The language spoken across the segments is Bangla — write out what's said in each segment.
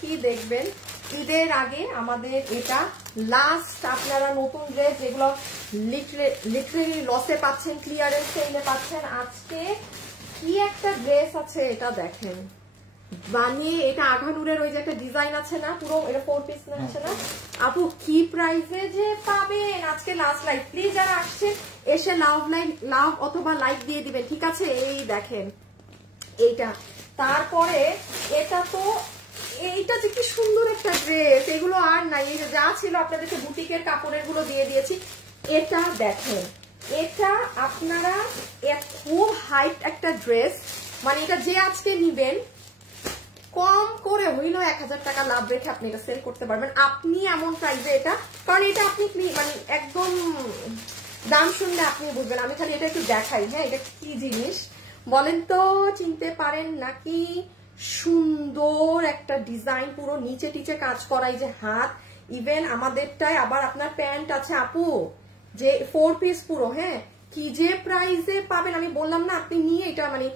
কি দেখবেন, ঈদের আগে আমাদের এটা লাস্ট আপনারা নতুন ড্রেস যেগুলো লিটারেলি লসে পাচ্ছেন, ক্লিয়ারেন্স সেলে পাচ্ছেন। আজকে কি একটা ড্রেস আছে এটা দেখেন, বানিয়ে এটা আঘানুরের ওই যে একটা ডিজাইন আছে না, পুরো এটা 4 পিস আছে না আপু, কি প্রাইসে যে পাবেন আজকে লাস্ট লাইভ। প্লিজ যারা আসছে এসে লাভ অথবা লাইক দিয়ে দিবেন, ঠিক আছে। এই দেখেন এইটা, তারপরে এটা তো এইটা যে কি সুন্দর একটা ড্রেস, এগুলো আর নাই, এই যা ছিল আপনাদেরকে বুটিকের কাপড়ের গুলো দিয়ে দিয়েছি। এটা দেখেন, এটা আপনারা খুব হাইট একটা ড্রেস, মানে এটা যে আজকে নিবেন কম করে হইলেও 1000 টাকা লাভ রেখে আপনি এটা সেল করতে পারবেন। আপনি এমন প্রাইসে এটা, কারণ এটা আপনি মানে একদম দাম শুনলে আপনি বুঝবেন। আমি খালি এটা একটু দেখাই, হ্যাঁ এটা কি জিনিস বলেন তো, চিনতে পারেন নাকি? সুন্দর একটা ডিজাইন, পুরো নিচে টিচে কাজ করাই যে হাত, ইভেন আমাদেরটায় আবার আপনার প্যান্ট আছে আপু, যে 4 পিস পুরো, হ্যাঁ কি যে প্রাইসে পাবেন আমি বললাম না, আপনি নিয়ে এটা মানে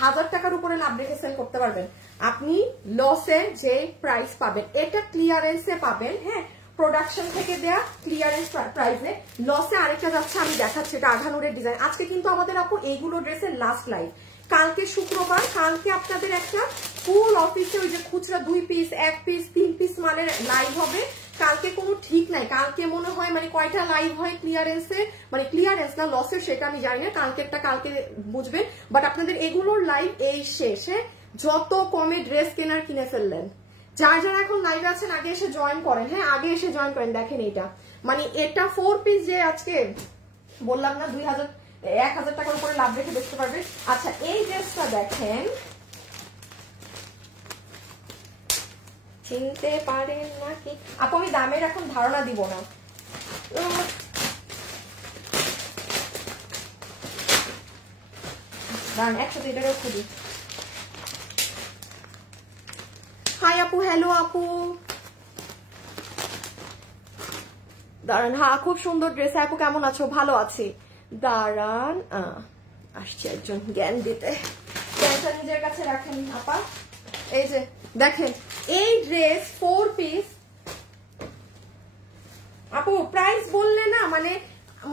1000 টাকার উপরে লাভ রেখে সেল করতে পারবেন। আপনি লসে যে প্রাইস পাবেন এটা ক্লিয়ারেন্সে পাবেন, হ্যাঁ প্রোডাকশন থেকে দেয়া ক্লিয়ারেন্স প্রাইসে। লসে আরেকটা যাচ্ছে আমি দেখাচ্ছি, এটা আঘানুরের ডিজাইন। আজকে কিন্তু আমাদের আপু এইগুলো ড্রেসের লাস্ট লাইভ, কালকে শুক্রবার, কালকে আপনাদের একটা ফুল অফিসে ওই যে খুচরা 2 পিস 1 পিস 3 পিস মালের লাইভ হবে। কালকে কোনো ঠিক নাই, কালকে মনে হয় মানে কয়টা লাইভ হয় ক্লিয়ারেন্সে, মানে ক্লিয়ারেন্স না লসের সেটা আমি জানি না, কালকেরটা কালকে বুঝবেন। বাট আপনাদের এগুলোর লাইভ এই শেষে, যত কমে ড্রেস কেনার কিনে ফেললেন। যারা যারা এখন লাইভে আছেন আগে এসে জয়েন করেন, হ্যাঁ আগে এসে জয়েন করেন। দেখেন এটা মানে এটা 4 পিস যে আজকে বললাম না 1000 টাকার উপরে লাভ রেখে বেচতে পারবে। আচ্ছা এই ড্রেসটা দেখেন, চিনতে পারেন নাকি আপু? আমি দামের এখন ধারণা দিব না, দাঁড়ান একসাথে এটাও খুবই। হাই আপু, হ্যালো আপু, দাঁড়ান, হ্যাঁ খুব সুন্দর ড্রেস। আপু কেমন আছো? ভালো আছি। দাঁড়ান আসছে একজন জ্ঞান দিতে, জ্ঞানটা নিজের কাছে রাখেন আপা। এই যে দেখেন এই ড্রেস 4 পিস আপু, প্রাইস বললে না মানে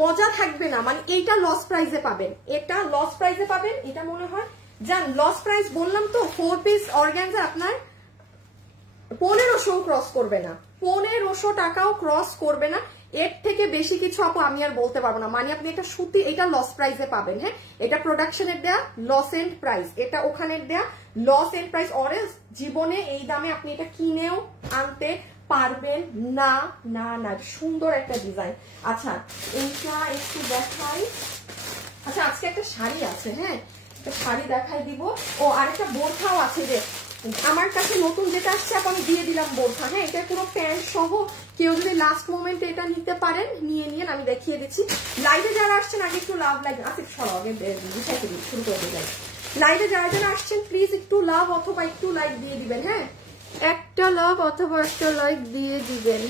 মজা থাকবে না, মানে এইটা লস প্রাইসে পাবেন, এটা লস প্রাইসে পাবেন। এটা মনে হয় জান লস প্রাইস বললাম তো, 4 পিস অর্গানজা আপনার 1500 ক্রস করবে না, 1500 টাকাও ক্রস করবে না। এর থেকে বেশি কিছু আপু আমি আর বলতে পারবো না। মানে আপনি একটা সুতি, এটা লস প্রাইসে পাবেন, হ্যাঁ এটা প্রোডাকশনের দেয়া লস এন্ড প্রাইস, এটা ওখানের দেয়া লস এন্ড প্রাইস। অরেঞ্জ জীবনে এই দামে আপনি এটা কিনেও আনতে পারবেন না। না না, সুন্দর একটা ডিজাইন। আচ্ছা এইটা একটু দেখাই। আচ্ছা আজকে একটা শাড়ি আছে, হ্যাঁ একটা শাড়ি দেখাই দিব। ও আরেকটা বোরখাও আছে, যে আমার কাছে নতুন যেটা আসছে আমি দিয়ে দিলাম বোরখা, হ্যাঁ এটা পুরো প্যান্ট সহ। কেউ যদি লাস্ট মোমেন্টে এটা নিতে পারেন নিয়ে নিন, আমি দেখিয়ে দিচ্ছি। লাইভে যারা আসছেন আগে একটু লাভ লাইক আসিফ সরাও আগে বুঝাইতে দিন, শুরু করে দিলাম। লাইভে যারা যারা আসছেন প্লিজ একটু লাভ অথবা একটু লাইক দিয়ে দিবেন, হ্যাঁ একটা লাভ অথবা একটা লাইক দিয়ে দিবেন।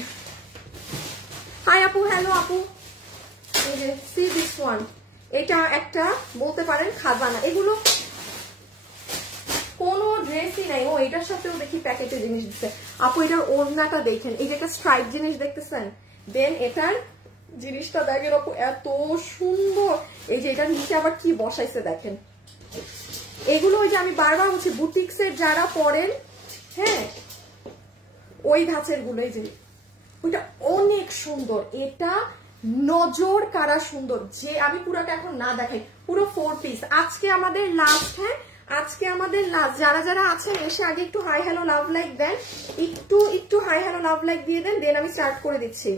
হাই আপু, হ্যালো আপু, এই যে সি দিস ওয়ান, এটা একটা বলতে পারেন খাজানা। এগুলো কোনো ড্রেসই নাই। ও এটার সাথেও দেখি প্যাকেটে জিনিস দিচ্ছে আপু। এটার ওড়নাটা দেখেন, এই যে একটা স্ট্রাইপ জিনিস দেখতেছেন, দেন এটার জিনিসটা দেখেন আপু এত সুন্দর। এই যে এটার নিচে আবার কি বসাইছে দেখেন। এগুলো ওই যে আমি বারবার বলছি বুটিক্সের যারা পরেন, হ্যাঁ ওই ধাঁচের গুলো, এই যে ওইটা অনেক সুন্দর, এটা নজর কারা সুন্দর। যে আমি পুরোটা এখন না দেখাই, পুরো 4 পিস আজকে আমাদের লাস্ট, হ্যাঁ আজকে আমাদের লাস্ট। যারা যারা আছেন এসে আগে একটু হাই হ্যালো লাভ লাইক দেন, একটু হাই হ্যালো লাভ লাইক দিয়ে দেন, দেন আমি স্টার্ট করে দিচ্ছি।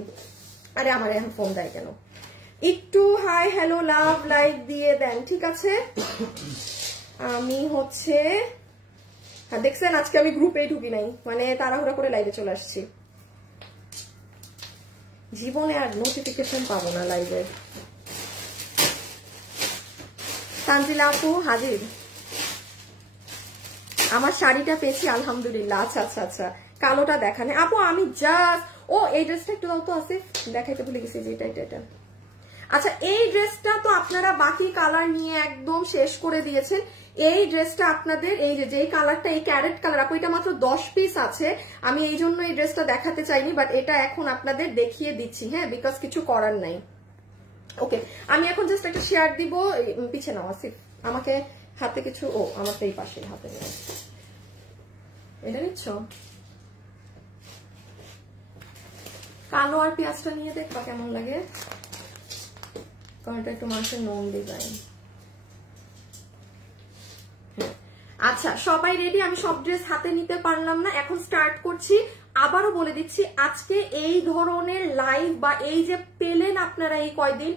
আরে আমার এখন ফোন দেয় কেন? একটু হাই হ্যালো লাভ লাইক দিয়ে দেন, ঠিক আছে। আমি হচ্ছে দেখছেন আজকে আমি গ্রুপে ঢুকি নাই, মানে তাড়াহুড়া করে লাইভে চলে আসছি। জীবনে আর নোটিফিকেশন পাবো না লাইভে। তানজিলা আপু হাজির। আমার শাড়িটা পেয়েছি আলহামদুলিল্লাহ। আচ্ছা আচ্ছা আচ্ছা, কালোটা দেখানে আপু আমি জাস্ট, ও এই ড্রেসটা একটু দাও তো, আছে দেখাইতে ভুলে গেছি যে এটা। আচ্ছা এই ড্রেসটা তো আপনারা বাকি কালার নিয়ে একদম শেষ করে দিয়েছেন। এই ড্রেসটা আপনাদের এই যে কালারটা, এই ক্যারেট কালার, আপু এটা মাত্র 10 পিস আছে। আমি এই জন্য এই ড্রেসটা দেখাতে চাইনি, বাট এটা এখন আপনাদের দেখিয়ে দিচ্ছি, হ্যাঁ, বিকজ কিছু করার নাই। ওকে, আমি এখন জাস্ট একটা শেয়ার দিব। পিছে নাও আসিফ, আমাকে হাতে কিছু, ও আমার তো এই পাশে হাতে নিয়ে, এটা নিচ্ছ? কালো আর পেঁয়াজটা নিয়ে দেখবা কেমন লাগে, কারণ এটা একটু মানুষের নোম ডিজাইন। আচ্ছা, সবাই রেডি? আমি সব ড্রেস হাতে নিতে পারলাম না, এখন স্টার্ট করছি। আবারও বলে দিচ্ছি, আজকে এই ধরনের লাইভ বা এই যে পেলেন আপনারা এই কয়দিন,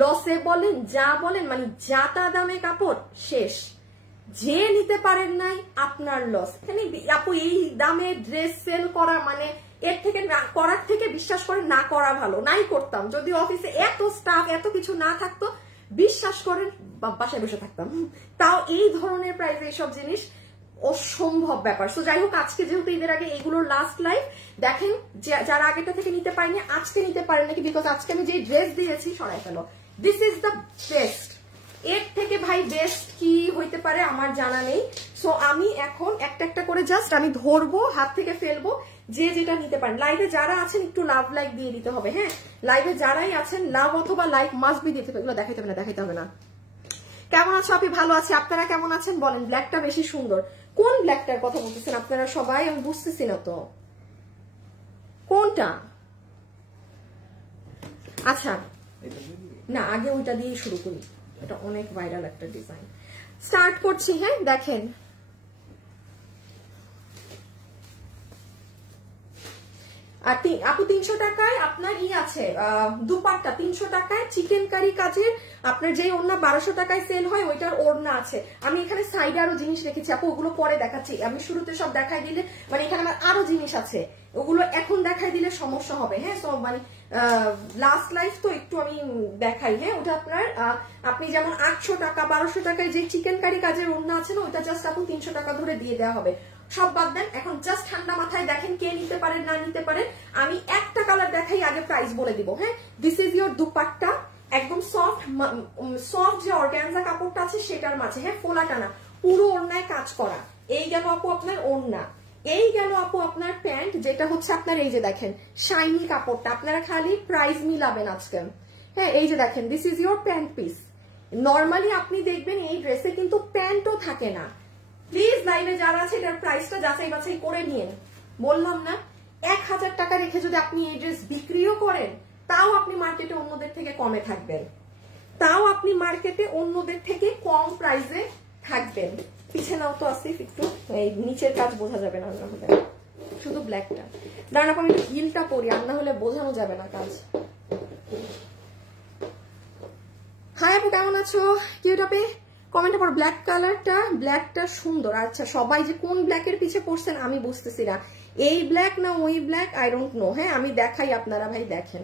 লসে বলেন যা বলেন, মানে যাতা দামে কাপড় শেষ। যে নিতে পারেন নাই আপনার লস। এখানে আপু এই দামে ড্রেস সেল করা মানে এর থেকে না করার থেকে বিশ্বাস করে না করা ভালো। নাই করতাম, যদি অফিসে এত স্টাফ এত কিছু না থাকতো, বিশ্বাস করেন বাসায় বসে থাকতাম। তাও এই ধরনের প্রাইসে এইসব জিনিস অসম্ভব ব্যাপার। সো যাই হোক, আজকে যেহেতু ঈদের আগে এইগুলোর লাস্ট লাইভ, দেখেন যারা আগেটা থেকে নিতে পারেনি আজকে নিতে পারেন নাকি, বিকজ আজকে আমি যে ড্রেস দিয়েছি সরাই ফেলো, দিস ইজ দ্য বেস্ট। এর থেকে ভাই বেস্ট কি হইতে পারে আমার জানা নেই। সো আমি এখন একটা একটা করে জাস্ট আমি ধরবো, হাত থেকে ফেলবো, যে যেটা নিতে পারেন। লাইভে যারা আছেন একটু লাভ লাইক দিয়ে দিতে হবে, হ্যাঁ, লাইভে যারাই আছেন লাভ অথবা লাইক মাস্ট বি দিতে হবে। এগুলো দেখাইতে হবে না, দেখাইতে হবে না। কেমন আছো আপনি? ভালো আছি, আপনারা কেমন আছেন বলেন? ব্ল্যাকটা বেশি সুন্দর। কোন ব্ল্যাকটার কথা বলতেছেন আপনারা সবাই? আমি বুঝতেছি না তো কোনটা। আচ্ছা না, আগে ওইটা দিয়ে শুরু করি, এটা অনেক ভাইরাল একটা ডিজাইন। স্টার্ট করছি, হ্যাঁ, দেখেন আপু 300 টাকায় আপনার আছে দুপাট্টা, 300 টাকায় চিকেন কারি কাজের আপনার যে ওড়না 1200 টাকায় সেল হয় ওইটার ওড়না আছে। আমি এখানে সাইডে আরো জিনিস রেখেছি আপু, ওগুলো পরে দেখাচ্ছি। আমি শুরুতে সব দেখাই দিলে মানে এখানে আমার আরো জিনিস আছে, ওগুলো এখন দেখাই দিলে সমস্যা হবে, হ্যাঁ। সব মানে লাস্ট লাইফ তো একটু আমি দেখাই, হ্যাঁ। ওটা আপনার আপনি যেমন 800 টাকা 1200 টাকায় যে চিকেন কারি কাজের ওড়না আছে না, ওইটা জাস্ট আপু 300 টাকা ধরে দিয়ে দেওয়া হবে। সব বাদ দেন, এখন জাস্ট ঠান্ডা মাথায় দেখেন কে নিতে পারেন না নিতে পারেন। আমি একটা কালার দেখাই, আগে প্রাইস বলে দিব, হ্যাঁ। দিস ইজ ইয়োর দুপাট্টা, একদম সফট সফট যে অর্গানজা কাপড়টা আছে সেটার মাঝে, হ্যাঁ, ফোলা টানা, পুরো ওড়নায় কাজ করা। এই গেল আপু আপনার ওড়না, এই গেল আপু আপনার প্যান্ট, যেটা হচ্ছে আপনার এই যে দেখেন শাইনি কাপড়টা। আপনারা খালি প্রাইস মিলাবেন আজকে, হ্যাঁ। এই যে দেখেন this is your pant piece. Normally আপনি দেখবেন এই ড্রেসে কিন্তু প্যান্টও থাকে না। প্লিজ লাইভে যারা আছে এটার প্রাইসটা যাচাই বাছাই করে নিন। বললাম না 1000 টাকা রেখে যদি আপনি এই ড্রেস বিক্রিও করেন, তাও আপনি মার্কেটে অন্যদের থেকে কমে থাকবেন, তাও আপনি মার্কেটে অন্যদের থেকে কম প্রাইসে থাকবেন। পিছে নাও তো আসিফ একটু, এই নিচের কাজ বোঝা যাবে না, শুধু ব্ল্যাকটা। দাঁড়ান আমি একটু হিলটা পরি, আর না হলে বোঝানো যাবে না কাজ। হাই আপু কেমন আছো? কিউটাপে কমেন্টে পর ব্ল্যাক কালারটা, ব্ল্যাকটা সুন্দর। আচ্ছা সবাই যে কোন ব্ল্যাকের পিছে পড়ছেন আমি বুঝতেছি না, এই ব্ল্যাক না ওই ব্ল্যাক, আই ডোন্ট নো, হ্যাঁ। আমি দেখাই, আপনারা ভাই দেখেন।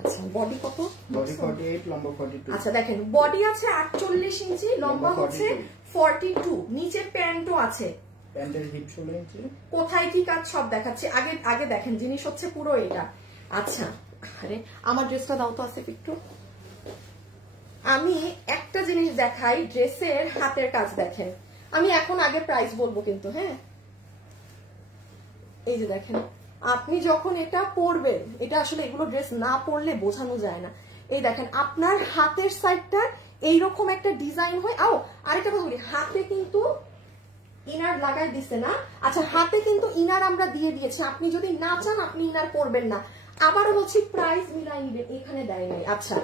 আচ্ছা বডি কত? বডি 48, লম্বা 42। আচ্ছা দেখেন বডি আছে 48 ইঞ্চি, লম্বা হচ্ছে 42, নিচে প্যান্টও আছে, প্যান্টের হিপ 16 ইঞ্চি। কোথায় কি কাজ সব দেখাচ্ছি, আগে আগে দেখেন জিনিস হচ্ছে পুরো এটা। আচ্ছা আরে আমার ড্রেসটা দাও তো আসিফ একটু। আমি একটা জিনিস দেখাই, ড্রেসের হাতের কাজ দেখেন। আমি এখন আগে প্রাইস বলবো কিন্তু, হ্যাঁ। এই যে দেখেন, আপনি যখন এটা পরবেন, এটা আসলে এগুলো ড্রেস না পরলে বোঝানো যায় না। এই দেখেন আপনার হাতের সাইডটা এইরকম একটা ডিজাইন হয়। আরেকটা কথা বলি, হাতে কিন্তু ইনার লাগাই দিছে না। আচ্ছা হাতে কিন্তু ইনার আমরা দিয়ে দিয়েছি, আপনি যদি না চান আপনি ইনার পরবেন না। আবারও বলছি প্রাইস মিলাই নিবেন, এখানে দেয় নাই। আচ্ছা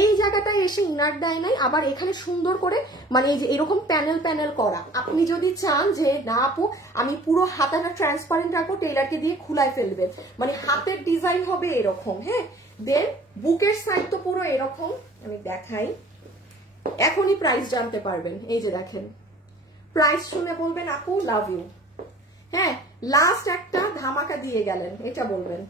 এই জায়গাটায় এসে ইনার দেয় নাই, আবার এখানে সুন্দর করে মানে এই যে এরকম প্যানেল প্যানেল করা। আপনি যদি চান যে না আপু আমি পুরো হাতাটা ট্রান্সপারেন্ট রাখবো, টেইলারকে দিয়ে খুলাই ফেলবেন, মানে হাতের ডিজাইন হবে এরকম, হ্যাঁ। দেন বুকের সাইড তো পুরো এরকম, আমি দেখাই, এখনই প্রাইস জানতে পারবেন। এই যে দেখেন, প্রাইস শুনে বলবেন আপু লাভ ইউ, হ্যাঁ। লাস্ট একটা ধামাকা দিয়ে গেলেন, এটা বলবেন।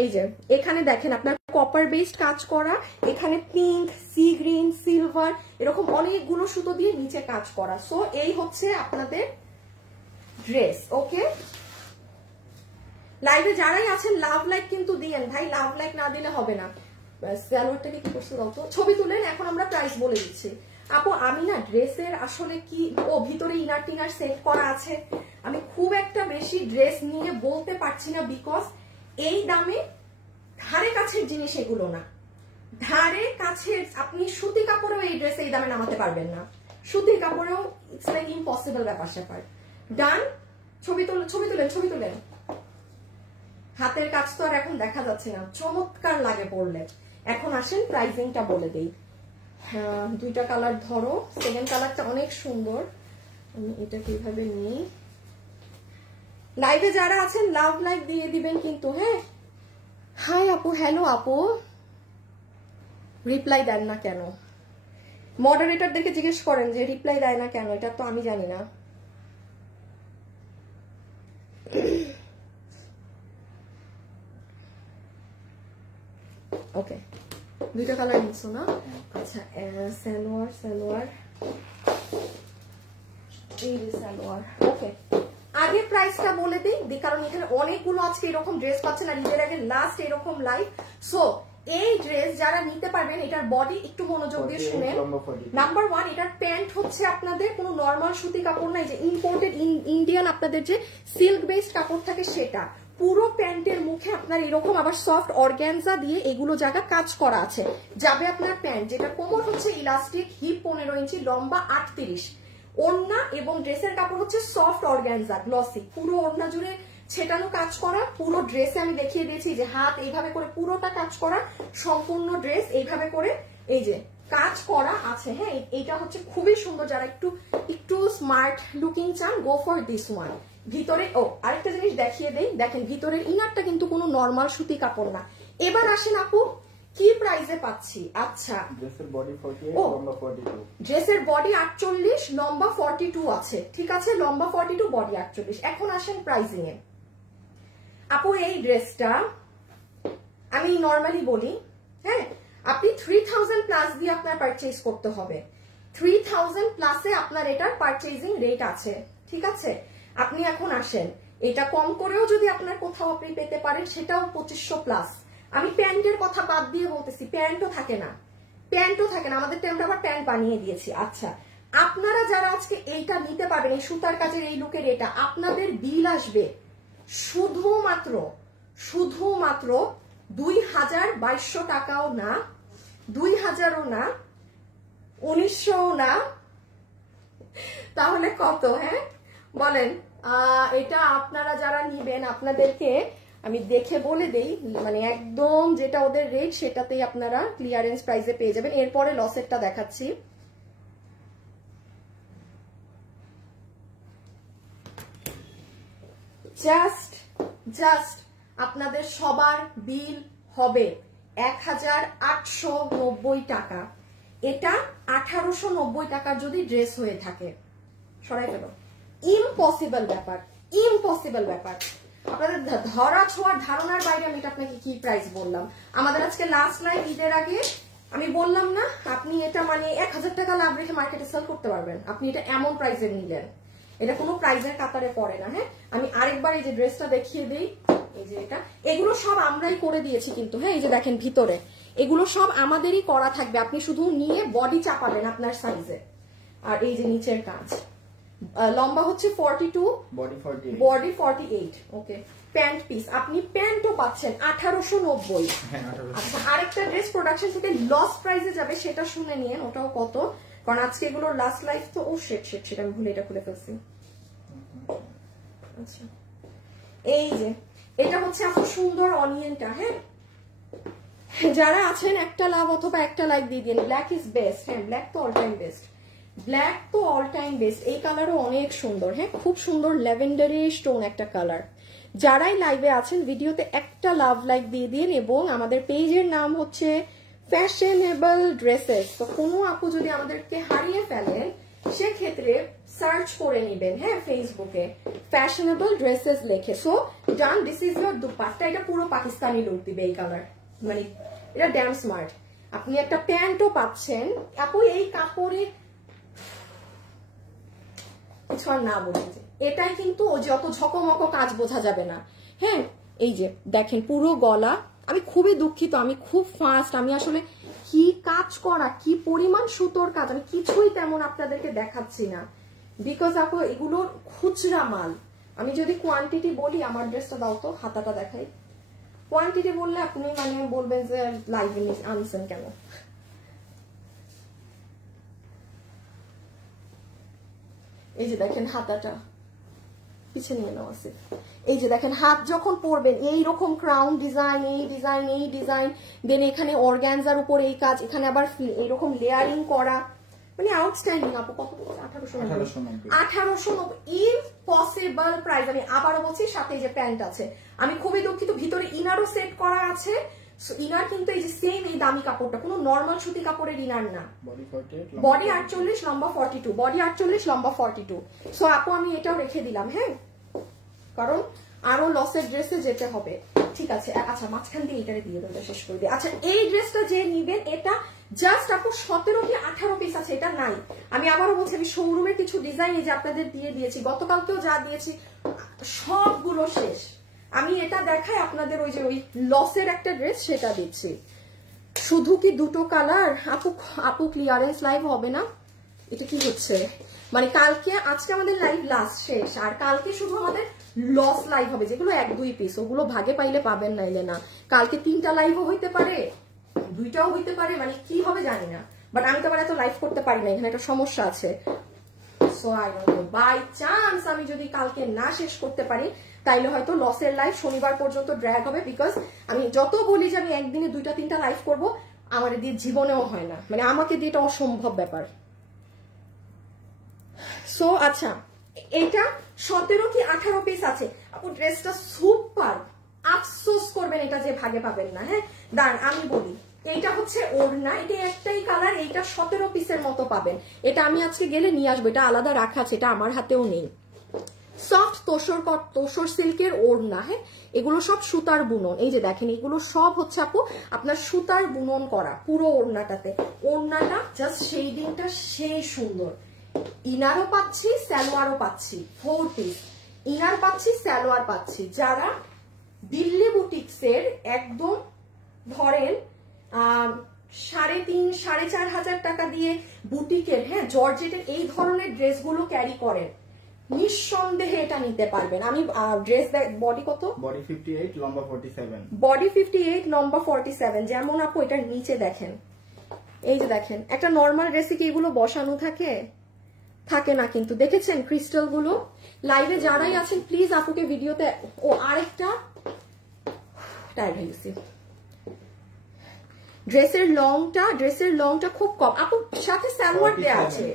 এই যে এখানে দেখেন আপনার কপার বেসড কাজ করা, এখানে পিঙ্ক, সি গ্রিন, সিলভার এরকম অনেকগুলো সুতো দিয়ে নিচে কাজ করা। সো এই হচ্ছে আপনাদের ড্রেস, ওকে। লাইভে যারাই আছেন লাভ লাইক কিন্তু দিয়েন ভাই, লাভ লাইক না দিলে হবে না। সালোয়ারটাকে কি করছে দাও তো, ছবি তুলেন। এখন আমরা প্রাইস বলে দিচ্ছি। আপু আমি না ড্রেসের আসলে কি ও ভিতরে ইনার টিনার সেট করা আছে, আমি খুব একটা বেশি ড্রেস নিয়ে বলতে পারছি না, বিকজ এই দামে ধারে কাছের জিনিস এগুলো না। ধারে কাছের আপনি সুতি কাপড়েও এই ড্রেস এই দামে নামাতে পারবেন না, সুতির কাপড়েও ইটস লাইক ইম্পসিবল ব্যাপার স্যাপার। ডান, ছবি তুলেন। হাতের কাজ তো আর এখন দেখা যাচ্ছে না, চমৎকার লাগে পরলে। এখন আসেন প্রাইসিংটা বলে দেই। হ্যাঁ, দুইটা কালার ধরো, সেকেন্ড কালারটা অনেক সুন্দর। আমি এটা কিভাবে নিই, লাইভে যারা আছেন লাভ লাইক দিয়ে দিবেন কিন্তু। হ্যাঁ, হাই আপু, হ্যালো আপু, রিপ্লাই দেন না কেন? মডারেটরদেরকে জিজ্ঞেস করেন যে রিপ্লাই দেয় না কেন, এটা তো আমি জানি না। ওকে, দুইটা কালার নিচ্ছ না? আচ্ছা, সালোয়ার এই যে সালোয়ার। ওকে, আগে প্রাইসটা বলে দিই, কারণ এখানে অনেকগুলো আজকে এরকম ড্রেস পাচ্ছেন আর ঈদের আগে লাস্ট এরকম লাইভ। সো এই ড্রেস যারা নিতে পারবেন, এটার বডি একটু মনোযোগ দিয়ে শুনেন। নাম্বার 1, এটার প্যান্ট হচ্ছে আপনাদের কোনো নর্মাল সুতি কাপড় নাই, যে ইম্পোর্টেড ইন্ডিয়ান আপনাদের যে সিল্ক বেসড কাপড় থাকে সেটা। পুরো প্যান্টের মুখে আপনার এরকম আবার সফট অর্গানজা দিয়ে এগুলো জায়গা কাজ করা আছে, যাবে আপনার প্যান্ট, যেটা কোমর হচ্ছে ইলাস্টিক, হিপ 15 ইঞ্চি, লম্বা 38, ওড়না এবং ড্রেসের কাপড় হচ্ছে সফট অর্গানজা গ্লসি, পুরো ওড়না জুড়ে ছেটানো কাজ করা। পুরো ড্রেসে আমি দেখিয়ে দিয়েছি যে হাত এইভাবে করে পুরোটা কাজ করা, সম্পূর্ণ ড্রেস এইভাবে করে এই যে কাজ করা আছে। হ্যাঁ, এইটা হচ্ছে খুবই সুন্দর, যারা একটু স্মার্ট লুকিং চান, গো ফর দিস ওয়ান। ভিতরে আরেকটা জিনিস দেখিয়ে দেই, দেখেন ভিতরের ইনারটা কিন্তু কোনো নর্মাল সুতি কাপড় না। এবার আসেন আপু কি প্রাইসে পাচ্ছি। আচ্ছা, ড্রেসের বডি 48, লম্বা 42। ড্রেসের বডি 48, লম্বা 42 আছে, ঠিক আছে, লম্বা 42, বডি 48। এখন আসেন প্রাইসিং এ। আপু এই ড্রেসটা আমি নরমালি বলি, হ্যাঁ, আপনি 3000 প্লাস দিয়ে আপনার পারচেজ করতে হবে। 3000 প্লাসে আপনার এটার পারচেজিং রেট আছে, ঠিক আছে। আপনি এখন আসেন, এটা কম করেও যদি আপনার কোথাও আপনি পেতে পারেন, সেটাও 2500 প্লাস। আমি প্যান্টের কথা বাদ দিয়ে বলতেছি, প্যান্টও থাকে না, আমাদের আমরা আবার প্যান্ট বানিয়ে দিয়েছি। আচ্ছা, আপনারা যারা আজকে এইটা নিতে পারবেন, এই সুতার কাজের এই লুকের এটা, আপনাদের বিল আসবে শুধুমাত্র 2200 টাকাও না, 2000ও না, 1900ও না, তাহলে কত? হ্যাঁ বলেন। এটা আপনারা যারা নিবেন, আপনাদেরকে আমি দেখে বলে দেই, মানে একদম যেটা ওদের রেট সেটাতেই আপনারা ক্লিয়ারেন্স প্রাইসে পেয়ে যাবেন। এরপরে লসেরটা দেখাচ্ছি। জাস্ট আপনাদের সবার বিল হবে 1890 টাকা। এটা 1890 টাকার যদি ড্রেস হয়ে থাকে, সরাই ফেলো, ইম্পসিবল ব্যাপার। আপনাদের ধরা ছোঁয়ার ধারণার বাইরে আমি এটা আপনাকে কি প্রাইস বললাম। আমাদের আজকে লাস্ট লাইভ ঈদের আগে আমি বললাম না, আপনি এটা মানে 1000 টাকা লাভ রেখে মার্কেটে সেল করতে পারবেন, আপনি এটা এমন প্রাইসে নিলেন, এটা কোনো প্রাইজের কাতারে পড়ে না। হ্যাঁ, আমি আরেকবার এই যে ড্রেসটা দেখিয়ে দিই, এই যে এটা, এগুলো সব আমরাই করে দিয়েছি কিন্তু। হ্যাঁ, এই যে দেখেন ভিতরে এগুলো সব আমাদেরই করা থাকবে, আপনি শুধু নিয়ে বডি চাপাবেন আপনার সাইজে। আর এই যে নিচের কাজ, লম্বা হচ্ছে 42, বডি 48। ওকে, প্যান্ট পিস আপনি প্যান্টও পাচ্ছেন 1890। আচ্ছা, আরেকটা ড্রেস প্রোডাকশন থেকে লস প্রাইসে যাবে, সেটা শুনে নিন ওটাও কত, কারণ আজকে এগুলোর লাস্ট লাইফ তো। ও সেটা আমি ভুলে এটা খুলে ফেলছি। আচ্ছা, এই যে এটা হচ্ছে এত সুন্দর অনিয়নটা। হ্যাঁ, যারা আছেন একটা লাভ অথবা একটা লাইক দিয়ে দিন। Black is best. হ্যাঁ, ব্ল্যাক তো অল টাইম বেস্ট। এই কালারও অনেক সুন্দর। হ্যাঁ, খুব সুন্দর ল্যাভেন্ডারি স্টোন একটা কালার। যারাই লাইভে আছেন ভিডিওতে একটা লাভ লাইক দিয়ে দিন, এবং আমাদের পেজের নাম হচ্ছে ফ্যাশনেবল ড্রেসেস। তো কোনো আপু যদি আমাদেরকে হারিয়ে ফেলেন, সেক্ষেত্রে সার্চ করে নেবেন, হ্যাঁ, ফেসবুকে ফ্যাশনেবল ড্রেসেস লেখে। So done, this is your dupatta. এটা পুরো পাকিস্তানি লুক দিবে এই কালার, মানে এটা ড্যাম স্মার্ট। আপনি একটা প্যান্টও পাচ্ছেন আপু এই কাপড়ে, কিছু আর না বলছে, এটাই কিন্তু ও যত ঝকমকো কাজ বোঝা যাবে না। হ্যাঁ, এই যে দেখেন পুরো গলা। আমি খুবই দুঃখিত, আমি খুব ফাস্ট, আমি আসলে কি কাজ করা, কি পরিমাণ সুতোর কাজ, আমি কিছুই তেমন আপনাদেরকে দেখাচ্ছি না বিকজ আপু এগুলোর খুচরা মাল। আমি যদি কোয়ান্টিটি বলি, আমার ড্রেসটা দাও তো, হাতাটা দেখাই। কোয়ান্টিটি বললে আপনি মানে বলবেন যে লাইভে আনছেন কেন। এই যে দেখেন হাতাটা পিছিয়ে নিয়ে নেওয়া আছে। এই যে দেখেন হাত যখন পরবেন এইরকম ক্রাউন ডিজাইন, এই ডিজাইন, এই ডিজাইন, দেন এখানে অর্গানজার উপর এই কাজ, এখানে আবার এইরকম লেয়ারিং করা, মানে আউটস্ট্যান্ডিং। আপু কত? 1890 ইম্পসিবল প্রাইস। আমি আবারও বলছি, সাথে যে প্যান্ট আছে। আমি খুবই দুঃখিত, ভিতরে ইনারও সেট করা আছে। ইনার কিন্তু এই যে সেম এই দামি কাপড়টা, কোনো নর্মাল সুতি কাপড়ের ইনার না। বডি 48, লম্বা 42, বডি 48, লম্বা 42। সো আপু আমি এটাও রেখে দিলাম, হ্যাঁ, কারণ আরো লসের ড্রেসে যেতে হবে। ঠিক আছে, আচ্ছা মাঝখান দিয়ে এটারে দিয়ে দেবো, শেষ করে দিই। আচ্ছা এই ড্রেসটা যে নিবেন, এটা জাস্ট আপু 17 কি 18 পিস আছে, এটা নাই। আমি আবারও বলছি, আমি শোরুমের কিছু ডিজাইন এই যে আপনাদের দিয়ে দিয়েছি, গতকালকেও যা দিয়েছি সবগুলো শেষ। আমি এটা দেখাই আপনাদের, ওই যে ওই লসের একটা ড্রেস সেটা দিচ্ছি। শুধু কি দুটো কালার? আপু ক্লিয়ারেন্স লাইভ হবে না? এটা কি হচ্ছে? মানে কালকে, আজকে আমাদের লাইভ লাস্ট শেষ, আর কালকে শুধু আমাদের লস লাইভ হবে, যেগুলো 1-2 পিস, ওগুলো ভাগে পাইলে পাবেন, নাইলে না। কালকে 3টা লাইভও হইতে পারে, 2টাও হইতে পারে, মানে কি হবে জানি না। বাট আমি তো আবার এত লাইভ করতে পারি না, এখানে একটা সমস্যা আছে। So I don't know, by chance আমি যদি কালকে না শেষ করতে পারি, তাইলে হয়তো লসের লাইভ শনিবার পর্যন্ত ড্র্যাগ হবে। বিকজ আমি যত বলি যে আমি একদিনে 2-3টা লাইভ করবো, আমার দিয়ে জীবনেও হয় না, মানে আমাকে দিয়ে এটা অসম্ভব ব্যাপার। সো আচ্ছা, এটা 17 কি 18 পিস আছে। আপু ড্রেসটা সুপার, আফসোস করবেন এটা যে ভাগে পাবেন না। হ্যাঁ দাঁড়ান আমি বলি, এইটা হচ্ছে ওড়না, এটা একটাই কালার, এইটা 17 পিসের মতো পাবেন। এটা আমি আজকে গেলে নিয়ে আসবো, এটা আলাদা রাখা আছে, এটা আমার হাতেও নেই। সফট তোষর সিল্কের ওড়না, হ্যাঁ এগুলো সব সুতার বুনন। এই যে দেখেন এগুলো সব হচ্ছে আপু আপনার সুতার বুনন করা পুরো ওড়নাটাতে। ওড়নাটা জাস্ট শেডিংটা সেই সুন্দর। ইনারও পাচ্ছি, সালোয়ারও পাচ্ছি, 4 পিস ইনার পাচ্ছি, সালোয়ার পাচ্ছি। যারা দিল্লি বুটিক্সের একদম ধরেন 3,500-4,500 টাকা দিয়ে বুটিকের, হ্যাঁ জর্জেটের এই ধরনের ড্রেসগুলো ক্যারি করেন, নিঃসন্দেহে এটা নিতে পারবেন। আমি ড্রেস বডি কত? বডি 58, লম্বা 47। বডি 58, লম্বা 47। যেমন আপু এটার নিচে দেখেন, এই যে দেখেন একটা নর্মাল ড্রেসে কি এগুলো বসানো থাকে? থাকে না কিন্তু, দেখেছেন ক্রিস্টাল গুলো? লাইভে যারাই আছেন প্লিজ আপুকে ভিডিওতে, ও আরেকটা টাইট হয়ে গেছে। ড্রেসের লংটা খুব কম আপু, সাথে সালোয়ার দেয়া আছে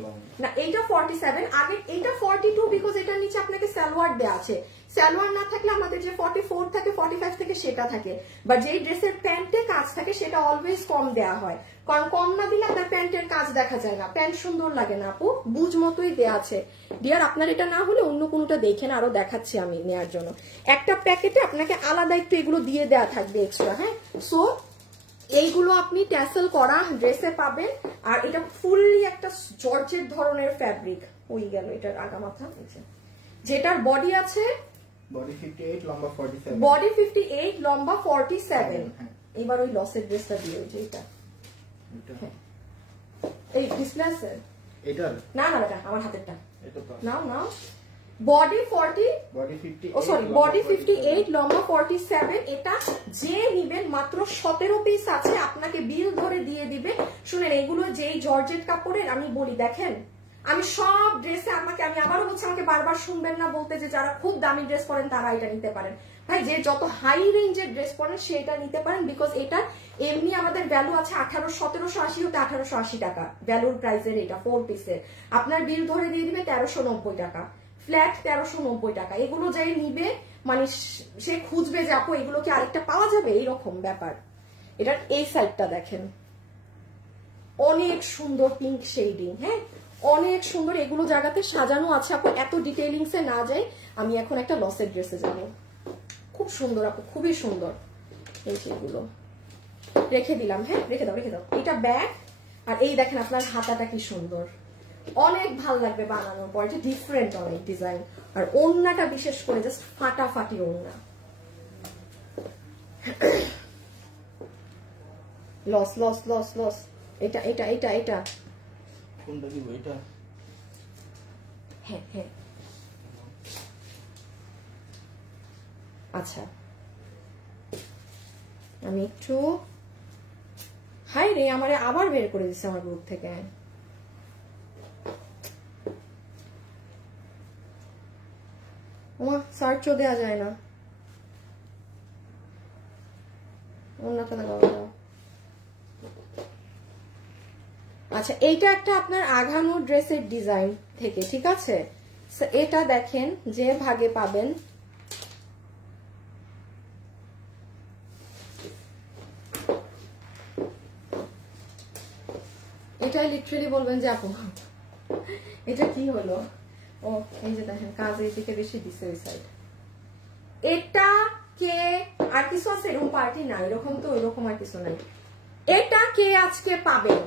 না। এইটা 47, আগে এইটা 42, বিকজ এটার নিচে আপনাকে সালোয়ার দেয়া আছে। সালোয়ার না থাকলে আমাদের যে 44 থাকে, 45 থেকে সেটা থাকে, বা যেই ড্রেসের প্যান্টে কাজ থাকে সেটা অলওয়েজ কম দেয়া হয়, কারণ কম না দিলে আপনার প্যান্টের কাজ দেখা যায় না, প্যান্ট সুন্দর লাগে না আপু, বুঝ মতোই দেয়া আছে। ডিয়ার আপনার এটা না হলে অন্য কোনোটা দেখেন, আরো দেখাচ্ছি আমি নেওয়ার জন্য। একটা প্যাকেটে আপনাকে আলাদা একটু এগুলো দিয়ে দেয়া থাকবে এক্সট্রা, হ্যাঁ। সো এইগুলো আপনি ট্যাসেল করা ড্রেসে পাবেন, আর এটা ফুললি একটা জর্জেট ধরনের ফ্যাব্রিক। ওই গেল এটার আগা মাথা, যেটার বডি আছে বডি 58, লম্বা 47। বডি 58, লম্বা 47। এবার ওই লসের ড্রেসটা দিয়ে, ওই যে এটা এই ডিসপ্লে আছে এটার, না না এটা আমার হাতেরটা, এটা তো নাও নাও। বডি 40, বডি 58, ও সরি বডি 58, লম্বা 47। এটা যে নিবেন মাত্র 17 পিস আছে, আপনাকে বিল ধরে দিয়ে দিবে। শুনেন এগুলো যেই জর্জেট কাপড়ের, আমি বলি দেখেন আমি সব ড্রেসে, আমি আবারও বলছি, আমাকে বারবার শুনবেন না বলতে যে যারা খুব দামি ড্রেস পরেন তারা এটা নিতে পারেন। ভাই যে যত হাই রেঞ্জের ড্রেস পরেন সেটা নিতে পারেন, বিকজ এটা এমনি আমাদের ভ্যালু আছে 1780 হতে 1880 টাকা ভ্যালুর প্রাইসের। এটা 4 পিসের আপনার বিল ধরে দিয়ে দিবে 1390 টাকা, ফ্ল্যাট 1390 টাকা। এগুলো যাই নিবে মানে সে খুঁজবে যে আপু এগুলো কি আরেকটা পাওয়া যাবে, এইরকম ব্যাপার। এটার এই সাইডটা দেখেন, অনেক সুন্দর পিঙ্ক শেডিং, হ্যাঁ অনেক সুন্দর। এগুলো জায়গাতে সাজানো আছে আপু, এত ডিটেইলিংসে না যাই, আমি এখন একটা লসের ড্রেসে যাব। খুব সুন্দর আপু, খুবই সুন্দর। এই যে এগুলো রেখে দিলাম, হ্যাঁ রেখে দাও রেখে দাও। এটা ব্যাগ, আর এই দেখেন আপনার হাতাটা কি সুন্দর, অনেক ভালো লাগবে বানানোর পর। এটা ডিফারেন্ট অনেক ডিজাইন, আর ওড়নাটা বিশেষ করে জাস্ট ফাটাফাটি ওড়না। লস লস লস লস এটা এটা এটা এটা কোনটা দিব এটা? হ্যাঁ হ্যাঁ আচ্ছা আমি একটু হাই রে আমারে আবার বের করে দিচ্ছে আমার গ্রুপ থেকে। সার্চও দেওয়া যায় না। আচ্ছা এইটা একটা আপনার আঘানো ড্রেসের ডিজাইন থেকে, ঠিক আছে? এটা দেখেন যে ভাগে পাবেন, এটা লিটারালি বলবেন যে আপু এটা কি হলো। ও এই যে দেখেন কাজ এই দিকে বেশি দিছে ওই সাইড। এটা কে আর কিছু আছে এরকম পার্টি না, এরকম তো এরকম আর কিছু নাই। এটা কে আজকে পাবেন?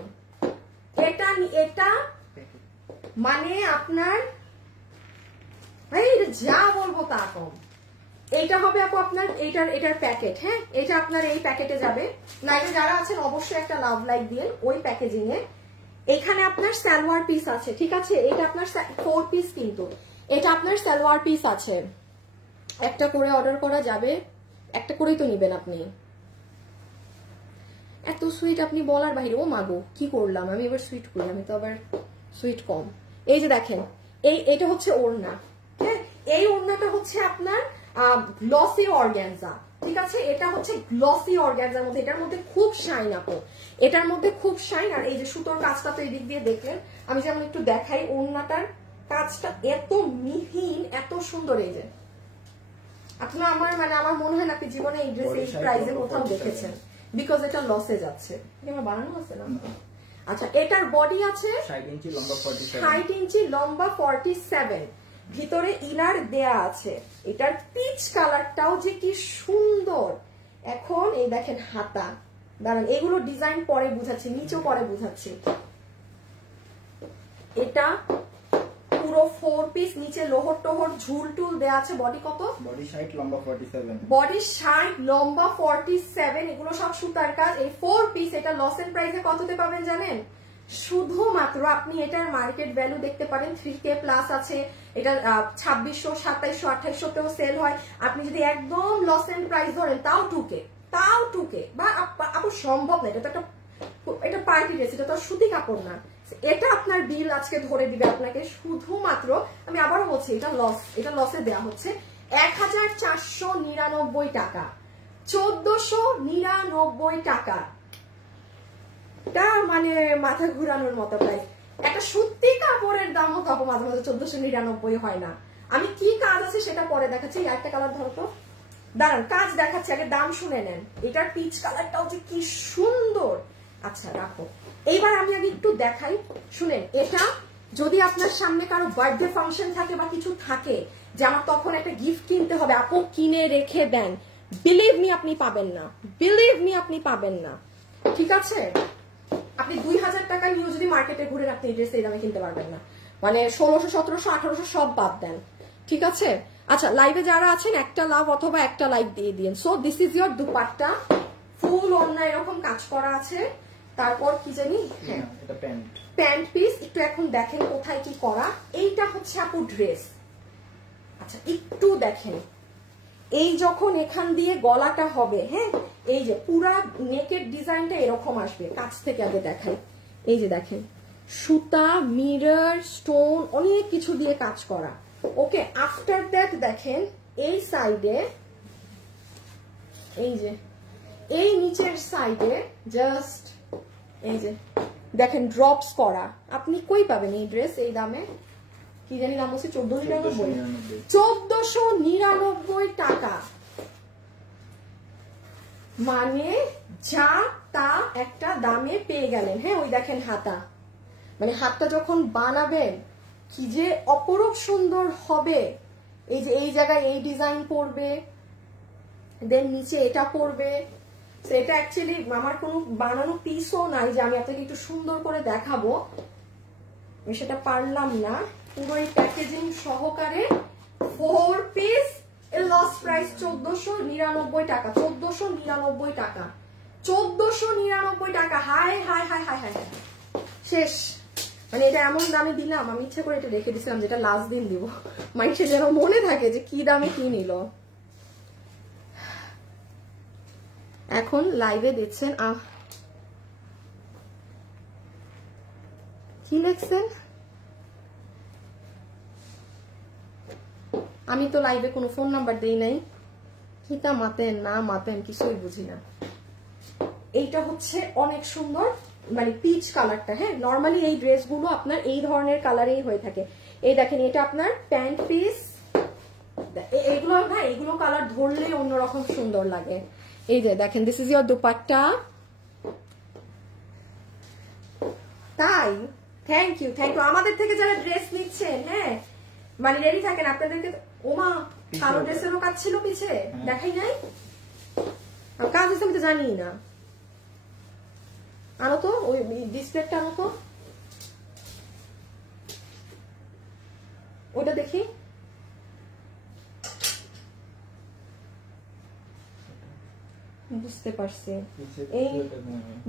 এটা এটা মানে আপনার যা বলবো তা কম। এইটা হবে আপু আপনার এটার প্যাকেট। হ্যাঁ এটা আপনার এই প্যাকেটে যাবে। লাইভে যারা আছেন অবশ্যই একটা লাভ লাইক দিন ওই প্যাকেজিং এ। এখানে আপনার সালোয়ার পিস আছে, ঠিক আছে? এটা আপনার 4 পিস, কিন্তু এটা আপনার সালোয়ার পিস আছে। একটা করে অর্ডার করা যাবে, একটা করেই তো নিবেন আপনি। এত সুইট আপনি বলার বাইরে। ও মাগো কি করলাম আমি, এবার সুইট করি আমি তো আবার সুইট কম। এই যে দেখেন এটা হচ্ছে ওড়না। হ্যাঁ এই ওড়নাটা হচ্ছে আপনার গ্লসি অর্গানজা, ঠিক আছে? এটা হচ্ছে গ্লসি অর্গানজার মধ্যে, এটার মধ্যে খুব শাইন আপু, এটার মধ্যে খুব শাইন। আর এই যে সুতোর কাজটা তো এই দিক দিয়ে দেখলেন। আমি যেমন একটু দেখাই ওড়নাটার কাজটা এত মিহিন, এত সুন্দর। এই যে আপনার আমার মনে হয় না আপনি জীবনে এই ড্রেস এই প্রাইসে কোথাও দেখেছেন, বিকজ এটা লসে যাচ্ছে। এটা বানানো আছে না? আচ্ছা এটার বডি আছে 60 ইঞ্চি লম্বা 47, 60 ইঞ্চি লম্বা 47, ভিতরে ইনার দেয়া আছে। এটার পিচ কালারটাও যে কি সুন্দর। এখন এই দেখেন হাতা, দাঁড়ান এগুলো ডিজাইন পরে বুঝাচ্ছি, নিচেও পরে বুঝাচ্ছি। এটা পুরো 4 পিস, নিচে লোহর টোহর ঝুল টুল দেয়া আছে। বডি কত? বডি 60 লম্বা 47, বডি 60 লম্বা 47, এগুলো সব সুতার কাজ। এই 4 পিস এটা লস এন্ড প্রাইসে কততে পাবেন জানেন? শুধুমাত্র আপনি এটার মার্কেট ভ্যালু দেখতে পারেন 3K প্লাস আছে। এটা 2600, 2700, 2800তেও সেল হয়। আপনি যদি একদম লস এন্ড প্রাইস ধরেন তাও 2K বা আপু সম্ভব না। এটা তো একটা এটা পার্টি ড্রেস, এটা তো সুতি কাপড় না। এটা আপনার বিল আজকে ধরে দিবে আপনাকে শুধুমাত্র, আমি আবারও বলছি এটা লসে দেওয়া হচ্ছে 1499 টাকা, 1499 টাকা। এটা মানে মাথা ঘুরানোর মতো প্রাইস। একটা সত্যি কাপড়ের দামও কাপড় মাঝে মাঝে 1499 হয় না। আমি কি কাজ আছে সেটা পরে দেখাচ্ছি। একটা কালার ধরো তো, দাঁড়ান কাজ দেখাচ্ছি, আগে দাম শুনে নেন। এটার পিচ কালারটাও যে কি সুন্দর। আচ্ছা রাখো, এইবার আমি আগে একটু দেখাই, শুনেন। এটা যদি আপনার সামনে কারো বার্থডে ফাংশন থাকে বা কিছু থাকে যে আমার তখন একটা গিফট কিনতে হবে, আপু কিনে রেখে দেন, বিলিভ মি আপনি পাবেন না, বিলিভ মি আপনি পাবেন না, ঠিক আছে? আপনি 2000 টাকা নিয়েও যদি মার্কেটে ঘুরে আপনি এই ড্রেস এই দামে কিনতে পারবেন না। মানে 1600, 1700, 1800 সব বাদ দেন, ঠিক আছে? আচ্ছা লাইভে যারা আছেন একটা লাভ অথবা একটা লাইক দিয়ে দিন। So this is your dupatta, ফুল অন্য এরকম কাজ করা আছে। তারপর কি জানি, হ্যাঁ এটা প্যান্ট, প্যান্ট পিস। একটু এখন দেখেন কোথায় কি করা। এইটা হচ্ছে আপু ড্রেস। আচ্ছা একটু দেখেন, এই যখন এখান দিয়ে গলাটা হবে, হ্যাঁ এই যে পুরা নেকের ডিজাইনটা এরকম আসবে। কাছ থেকে আগে দেখাই, এই যে দেখেন সুতা, মিরর, স্টোন, অনেক কিছু দিয়ে কাজ করা। ওকে, আফটার দ্যাট দেখেন এই সাইডে, এই যে এই নিচের সাইডে জাস্ট এই যে দেখেন ড্রপস করা। আপনি কই পাবেন এই ড্রেস এই দামে? কি জানি দাম হচ্ছে 1499 টাকা। মানে যা তা একটা দামে পেয়ে গেলেন। হ্যাঁ ওই দেখেন হাতা, মানে হাতটা যখন বানাবেন কি যে অপরূপ সুন্দর হবে। এই যে এই জায়গায় এই ডিজাইন পড়বে, দেন নিচে এটা পড়বে। তো এটা অ্যাকচুয়ালি আমার কোনো বানানো পিসও নাই যে আমি আপনাকে একটু সুন্দর করে দেখাবো, আমি সেটা পারলাম না। পুরো এই প্যাকেজিং সহকারে 4 পিস, এর লস প্রাইস 1499 টাকা, 1499 টাকা। 1499 টাকা। High high high high high, শেষ। মানে এটা এমন দামে দিলাম, আমি ইচ্ছা করে এটা রেখে দিছিলাম যেটা লাস্ট দিন দিব, মাইন্ডে যেন মনে থাকে যে কি দামে কি নিল। এখন লাইভে দিচ্ছেন কি লিখছেন? আমি তো লাইভে কোনো ফোন নাম্বার দেই নাই। কিতা মাতেন না মাতেন কিছুই বুঝি না। এইটা হচ্ছে অনেক সুন্দর, মানে পিচ কালারটা। হ্যাঁ, নর্মালি এই ড্রেসগুলো আপনার এই ধরনের কালারেই হয়ে থাকে। এই দেখেন, এটা আপনার প্যান্ট পিস। এগুলো ভাই, এগুলো কালার ধরলে অন্যরকম সুন্দর লাগে। এই যে দেখেন, দিস ইজ ইয়োর দুপাট্টা। তাই থ্যাংক ইউ, থ্যাংক ইউ। আমাদের থেকে যারা ড্রেস নিচ্ছেন, হ্যাঁ মানে রেডি থাকেন। আপনাদেরকে ওমা কালো ড্রেসেরও কাজ ছিল পিছে, দেখাই নাই কাজ হচ্ছে, আমি তো জানি না। আনো তো ওই ডিসপ্লেটা, আনো তো ওটা দেখি। বুঝতে পারছি, এই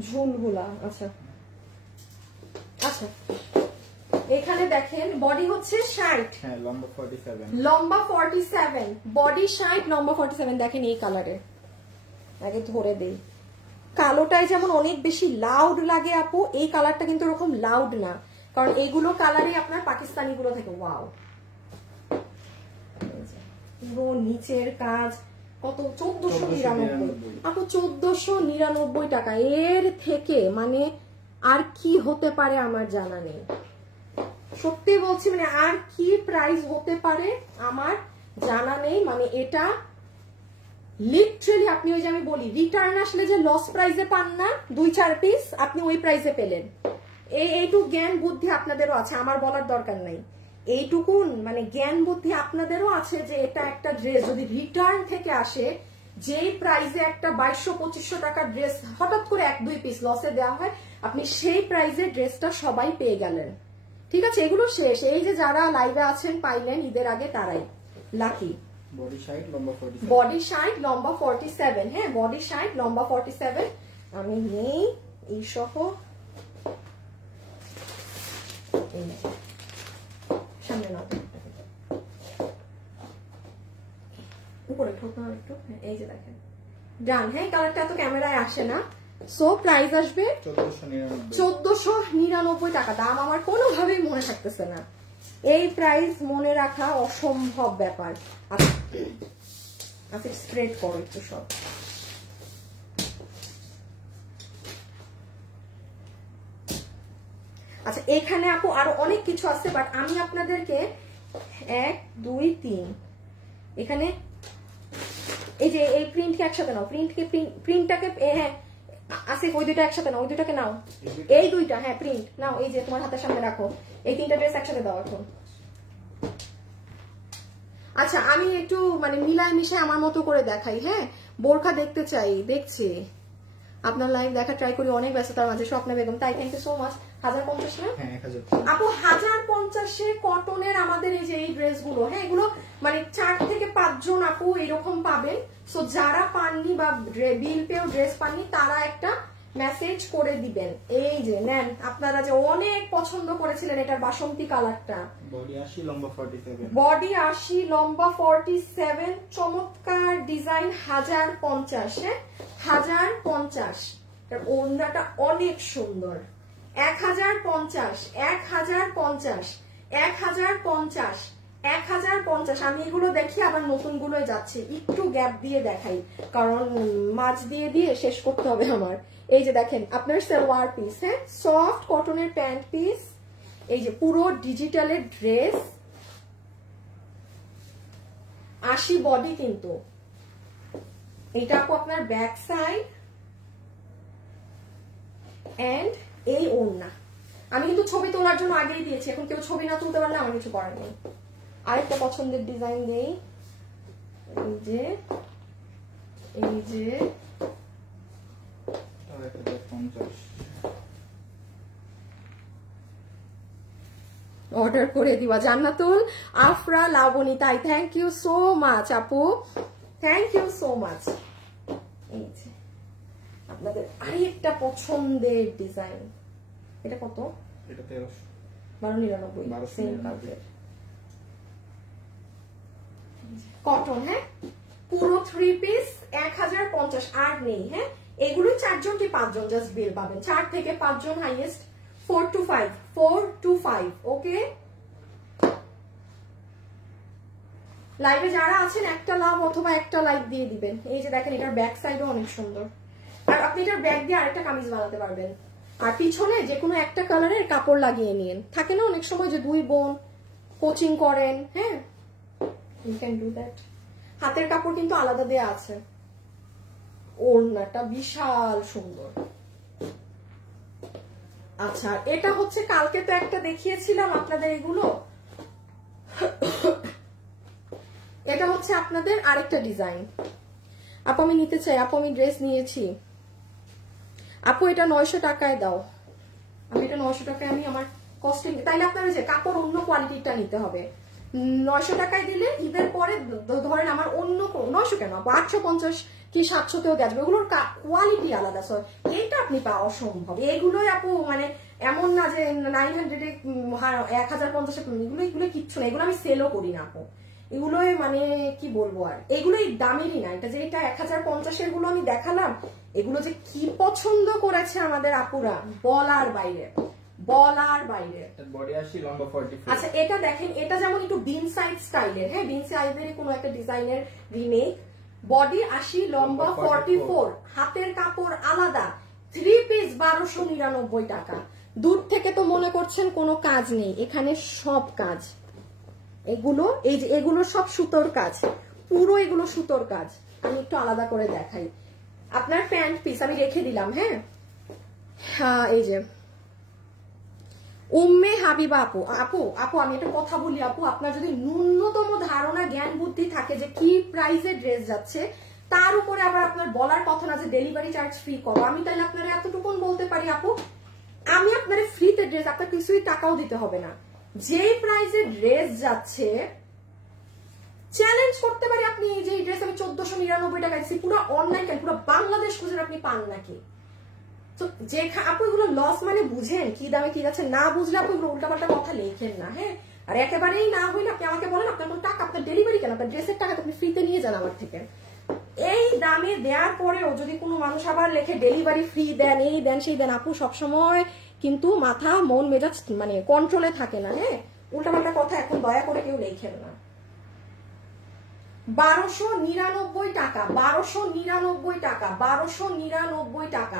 ঝুলগুলা। আচ্ছা আচ্ছা, এখানে দেখেন বডি হচ্ছে 60, হ্যাঁ লম্বা 47, লম্বা 47, বডি 60, লম্বা 47। দেখেন এই কালারের, আগে ধরে দেই। কালোটাই যেমন অনেক বেশি লাউড লাগে আপু, এই কালারটা কিন্তু ওরকম লাউড না, কারণ এইগুলো কালারই আপনার পাকিস্তানি গুলো থেকে। ওয়াও, পুরো নিচের কাজ কত, 1499 আপু, 1499 টাকা। এর থেকে মানে আর কি হতে পারে আমার জানা নেই, সত্যি বলছি। মানে আর কি প্রাইস হতে পারে আমার জানা নেই। মানে এটা লিটারালি আপনি ওই যে আমি বলি, রিটার্ন আসলে যে লস প্রাইসে পান না 2-4 পিস, আপনি ওই প্রাইসে পেলেন। এইটুকু জ্ঞান বুদ্ধি আপনাদেরও আছে, আমার বলার দরকার নাই। এইটুকুন মানে জ্ঞান বুদ্ধি আপনাদেরও আছে যে এটা একটা ড্রেস যদি রিটার্ন থেকে আসে, যেই প্রাইসে একটা 2200-2500 টাকার ড্রেস হঠাৎ করে 1-2 পিস লসে দেওয়া হয়, আপনি সেই প্রাইসে ড্রেসটা সবাই পেয়ে গেলেন। ঠিক আছে, এগুলো শেষ। এই যে যারা লাইভে আছেন পাইলেন ঈদের আগে, তারাই লাকি। বডি 60, লম্বা 47, বডি 60, লম্বা 47। হ্যাঁ, বডি 60, লম্বা 47। আমি নেই এই সহ, সামনে নাও উপরে ঠোঁটা একটু। এই যে দেখেন ডান। হ্যাঁ, কালারটা এত ক্যামেরায় আসে না। সো প্রাইস আসবে 1499 টাকা। দাম আমার কোনোভাবেই মনে থাকতেছে না, এই প্রাইস মনে রাখা অসম্ভব ব্যাপার। আচ্ছা স্প্রেড করো একটু সব। আচ্ছা, এখানে আপু আরো অনেক কিছু আছে, বাট আমি আপনাদেরকে 1, 2, 3 এখানে এই যে এই প্রিন্টকে একসাথে নাও, প্রিন্টটাকে হ্যাঁ আছে, ওই দুইটা একসাথে নাও, ওই দুইটাকে নাও, এই দুইটা হ্যাঁ প্রিন্ট নাও। এই যে তোমার হাতের সামনে রাখো, এই 3টা ড্রেস একসাথে দাও এখন। আচ্ছা, আমি একটু মানে মিলায় মিশায় আমার মতো করে দেখাই। হ্যাঁ, বোরখা দেখতে চাই, দেখছি আপনার লাইভ দেখা ট্রাই করি, অনেক ব্যস্ততার মাঝে। স্বপ্না বেগম, তাই থ্যাংক ইউ সো মাচ। 1050 না আপু, 1050 কটনের আমাদের এই যে এই ড্রেস গুলো, হ্যাঁ এগুলো মানে 4 থেকে 5 জন আপু এরকম পাবেন। সো যারা পাননি বা বিল পেও ড্রেস পাননি, তারা একটা মেসেজ করে দিবেন। এই যে নেন, আপনারা যে অনেক পছন্দ করেছিলেন এটার বাসন্তী কালারটা। বডি 80, লম্বা 47, বডি 80, লম্বা 47, চমৎকার ডিজাইন। 1050। হ্যাঁ 1050। ওড়নাটা অনেক সুন্দর। 1050, 1050, 1050, 1050। আমি এগুলো দেখি আবার নতুন গুলোয় যাচ্ছে, একটু গ্যাপ দিয়ে দেখাই, কারণ মাছ দিয়ে দিয়ে শেষ করতে হবে আমার। এই যে দেখেন আপনার সালোয়ার পিস, হ্যাঁ সফট কটনের প্যান্ট পিস। এই যে পুরো ডিজিটালের ড্রেস, 80 বডি কিন্তু। এটা আপু আপনার ব্যাক সাইড এন্ড এই ওড়না। আমি কিন্তু ছবি তোলার জন্য আগেই দিয়েছি, এখন কেউ ছবি না তুলতে পারলে আমার কিছু করার নেই। আরেকটা পছন্দের ডিজাইন দেই, এই যে এই যে অর্ডার করে দিবা। জান্নাতুল আফরা লাবণী, তাই থ্যাংক ইউ সো মাচ আপু, থ্যাংক ইউ সো মাচ। এই যে আপনাদের আরেকটা পছন্দের ডিজাইন, এটা কত? এটা 1300, 1299 সেম কালার কটন। হ্যাঁ, পুরো 3 পিস 1050 আর নেই। হ্যাঁ, এগুলো 4 জন কি 5 জন জাস্ট বিল পাবেন, 4 থেকে 5 জন হাইয়েস্ট, 4 to 5। ওকে, লাইভে যারা আছেন একটা লাভ অথবা একটা লাইক দিয়ে দিবেন। এই যে দেখেন এটার ব্যাক সাইডও অনেক সুন্দর, আর আপনি এটার ব্যাক দিয়ে আরেকটা কামিজ বানাতে পারবেন, আর পিছনে যে কোনো একটা কালারের কাপড় লাগিয়ে নিন। থাকে না অনেক সময় যে 2 বোন কোচিং করেন, হ্যাঁ, ইউ ক্যান ডু দ্যাট। হাতের কাপড় কিন্তু আলাদা দেয়া আছে। ওড়নাটা বিশাল সুন্দর। আচ্ছা, এটা হচ্ছে কালকে তো একটা দেখিয়েছিলাম আপনাদের, এগুলো এটা হচ্ছে আপনাদের আরেকটা ডিজাইন। আপু আমি নিতে চাই, আপু আমি ড্রেস নিয়েছি, আপু এটা 900 টাকায় দাও। আমি এটা 900 টাকায় আমি আমার কস্টিং, তাইলে আপনার যে কাপড় অন্য কোয়ালিটিটা নিতে হবে। 900 টাকায় দিলে ঈদের পরে ধরেন আমার অন্য 900 কেন 850 কি 700তেও দেওয়া যাবে, এগুলোর কোয়ালিটি আলাদা। সো এইটা আপনি পাওয়া অসম্ভব। এগুলোই আপু মানে এমন না যে 900 1050, এগুলো কিচ্ছু না, এগুলো আমি সেলও করি না আপু। এগুলোই মানে কি বলবো, আর এগুলোই দামেরই না। এটা যে এটা 1050 গুলো আমি দেখালাম, এগুলো যে কি পছন্দ করেছে আমাদের আপুরা বলার বাইরে, বলার বাইরে। বডি 80 লম্বা 44। আচ্ছা, এটা দেখেন, এটা যেমন একটু বিন সাইড স্টাইলের, হ্যাঁ, বিন সাইডের কোনো একটা ডিজাইনের রিমেক। বডি 80 লম্বা 44, হাতের কাপড় আলাদা, 3 পিস 1299 টাকা। দূর থেকে তো মনে করছেন কোনো কাজ নেই, এখানে সব কাজ। এগুলো এই যে এগুলো সব সুতোর কাজ, পুরো এগুলো সুতোর কাজ। আমি একটু আলাদা করে দেখাই। আপনার প্যান্ট পিস আমি রেখে দিলাম। হ্যাঁ, হ্যাঁ, এই যে উম্মে হাবিবা আপু, আপু আপু আমি একটা কথা বলি আপু, আপনার যদি ন্যূনতম ধারণা জ্ঞান বুদ্ধি থাকে যে কি প্রাইসে ড্রেস যাচ্ছে, তার উপরে আবার আপনার বলার কথা না যে ডেলিভারি চার্জ ফ্রি করো, আমি তাহলে আপনারা এতটুকুন বলতে পারি আপু, আমি আপনার ফ্রিতে ড্রেস, আপনার কিছুই টাকাও দিতে হবে না। যে প্রাইসে ড্রেস যাচ্ছে চ্যালেঞ্জ করতে পারি আপনি যে ড্রেস আমি 1499 টাকা দিচ্ছি, পুরো অনলাইন কেন পুরো বাংলাদেশ খুঁজে আপনি পান নাকি? তো যে আপু এগুলো লস মানে বুঝেন কি দামে কি যাচ্ছে, না বুঝলে আপু এগুলো উল্টাপাল্টা কথা লেখেন না। হ্যাঁ, আর একেবারেই না হইলে আপনি আমাকে বলেন আপনার কোনো টাকা, আপনার ডেলিভারি কেন, আপনার ড্রেসের টাকা আপনি ফ্রিতে নিয়ে যান আমার থেকে। এই দামে দেওয়ার পরেও যদি কোনো মানুষ আবার লেখে ডেলিভারি ফ্রি দেন, এই দেন সেই দেন, আপু সবসময় কিন্তু মাথা মন মেজাজ মানে কন্ট্রোলে থাকে না। হ্যাঁ, উল্টাপাল্টা কথা এখন দয়া করে কেউ লেখেন না। 1299 টাকা, 1299 টাকা, 1299 টাকা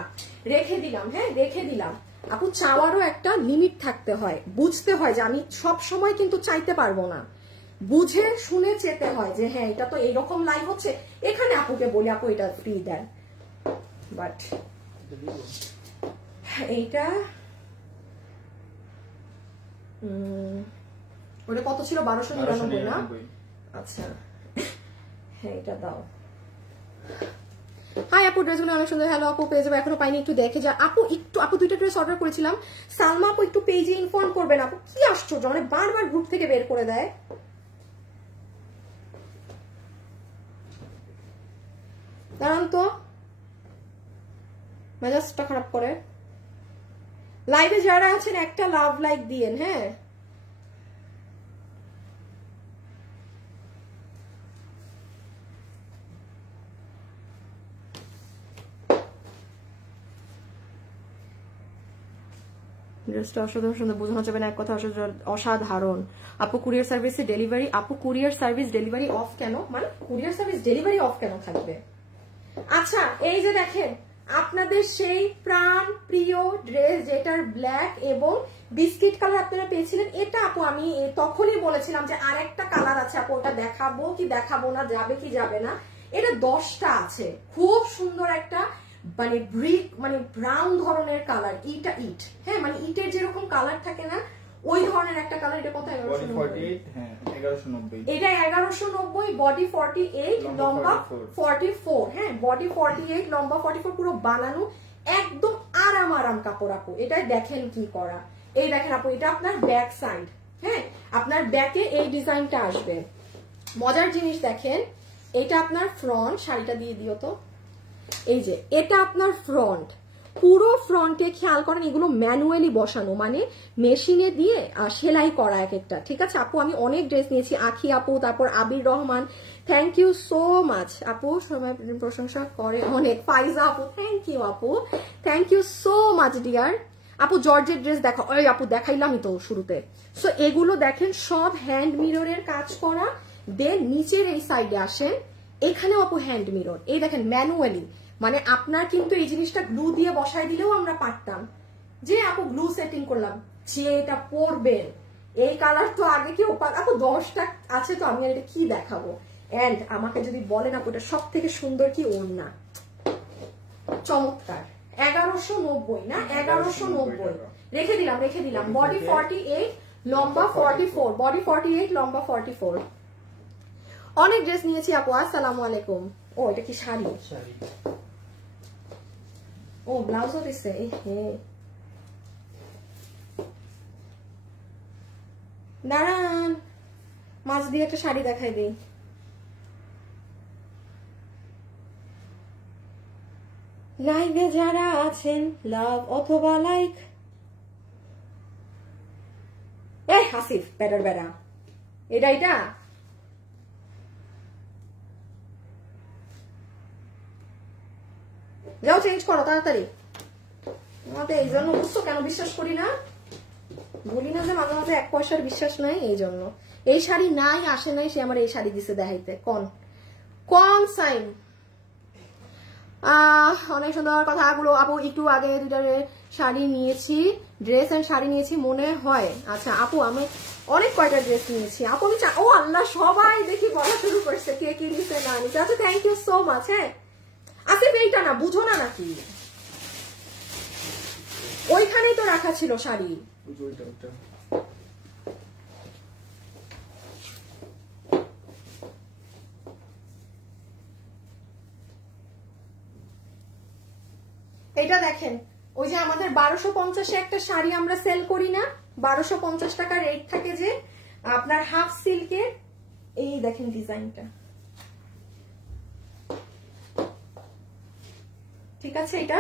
রেখে দিলাম। হ্যাঁ, রেখে দিলাম। আপু চাওয়ারও একটা লিমিট থাকতে হয়, বুঝতে হয় যে আমি সব সময় কিন্তু চাইতে পারবো না, বুঝে শুনে চেতে হয় যে হ্যাঁ এটা তো এইরকম লাইভ হচ্ছে, এখানে আপুকে বলি আপু এটা ফ্রি দেন। বাট এইটা ওটা কত ছিল? 1299 না? আচ্ছা, হ্যাঁ এটা দাও। হাই আপু, ড্রেসগুলো অনেক সুন্দর। হ্যালো আপু, পেয়ে যাবো, এখনো পাইনি, একটু দেখে যা আপু। একটু আপু 2টা ড্রেস অর্ডার করেছিলাম। সালমা আপু একটু পেজে ইনফর্ম করবেন আপু। কি আশ্চর্য, মানে বারবার গ্রুপ থেকে বের করে দেয়। দাঁড়ান তো, মেজাজটা খারাপ করে। লাইভে যারা আছেন একটা লাভ লাইক দিয়েন। হ্যাঁ, ড্রেসটা অসাধারণ সুন্দর, বোঝানো যাবে না এক কথা, অসাধারণ। আপু কুরিয়ার সার্ভিসে ডেলিভারি, আপু কুরিয়ার সার্ভিস ডেলিভারি অফ কেন? মানে কুরিয়ার সার্ভিস ডেলিভারি অফ কেন থাকবে? আচ্ছা, এই যে দেখেন আপনাদের সেই প্রাণ প্রিয় ড্রেস যেটার ব্ল্যাক এবং বিস্কিট কালার আপনারা পেয়েছিলেন, এটা আপু আমি তখনই বলেছিলাম যে আরেকটা কালার আছে আপু, ওটা দেখাবো কি দেখাবো না, যাবে কি যাবে না। এটা 10টা আছে, খুব সুন্দর একটা মানে ব্রিক মানে ব্রাউন ধরনের কালার, ইটা ইট। হ্যাঁ, মানে ইটের যেরকম কালার থাকে না ওই ধরনের একটা কালার। এটা কত? 1190। হ্যাঁ 1190। এটা 1190, বডি 48, লম্বা 44। হ্যাঁ, বডি 48, লম্বা 44, পুরো বানানো একদম আরাম আরাম কাপড় আপু। এটাই দেখেন কি করা, এই দেখেন আপু, এটা আপনার ব্যাক সাইড। হ্যাঁ, আপনার ব্যাকে এই ডিজাইনটা আসবে। মজার জিনিস দেখেন, এটা আপনার ফ্রন্ট। শাড়িটা দিয়ে দিও তো। এই যে এটা আপনার ফ্রন্ট, পুরো ফ্রন্টে খেয়াল করেন এগুলো ম্যানুয়ালি বসানো, মানে মেশিনে দিয়ে সেলাই করা এক একটা। ঠিক আছে আপু, আমি অনেক ড্রেস নিয়েছি। আখি আপু, তারপর Abir Rahman, thank you so much আপু, সময় প্রশংসা করে অনেক। ফাইজা আপু, থ্যাংক ইউ আপু, thank you so much dear আপু। জর্জের ড্রেস দেখো, ওই আপু দেখাইলামই তো শুরুতে। সো এগুলো দেখেন সব হ্যান্ড মিররের কাজ করা। দেন নিচের এই সাইডে আসেন, এখানেও আপু হ্যান্ড মিরর, এই দেখেন ম্যানুয়ালি। মানে আপনার কিন্তু এই জিনিসটা গ্লু দিয়ে বসাই দিলেও আমরা পারতাম, যে আপু গ্লু সেটিং করলাম, যে এটা পরবেন এই কালার তো আগে কেউ আপু 10টা আছে, তো আমি এটা কি দেখাবো। এন্ড আমাকে যদি বলেন আপু এটা সব থেকে সুন্দর কি ওড়না, চমৎকার। 1190 না, 1190 রেখে দিলাম। বডি 48, লম্বা 44, বডি 48, লম্বা 44। অনেক ড্রেস নিয়েছি আপু। আসসালামু আলাইকুম। ও এটা কি শাড়ি? ও ব্লাউজও দিছে। দাঁড়ান, মাছ দিয়ে একটা শাড়ি দেখাই দিই। লাইভে যারা আছেন লাভ অথবা লাইক, এই হাসিফ বেটার বেড়া, এটা যাও চেঞ্জ করো তাড়াতাড়ি। আমাদের এই জন্য বুঝছো কেন বিশ্বাস করি না, বলি না যে মাঝে মাঝে 1 পয়সার বিশ্বাস নাই। এই জন্য এই শাড়ি নাই, আসে নাই, সে আমার এই শাড়ি দিছে দেখাইতে। কন সাইন অনেক সুন্দর কথাগুলো আপু। একটু আগে 2টা শাড়ি নিয়েছি, ড্রেস এন্ড শাড়ি নিয়েছি মনে হয়। আচ্ছা আপু আমি অনেক কয়টা ড্রেস নিয়েছি আপু। আমি ও আল্লাহ, সবাই দেখি বলা শুরু করছে কে কি নিছে না নিছে। আচ্ছা থ্যাংক ইউ সো মাচ। হ্যাঁ আসিফ এইটা না, বুঝো না নাকি? ওইখানেই তো রাখা ছিল শাড়ি। এটা দেখেন, ওই যে আমাদের 1250-এ একটা শাড়ি আমরা সেল করি না, 1250 টাকা রেট থাকে যে আপনার হাফ সিল্কের। এই দেখেন ডিজাইনটা, ঠিক আছে? এটা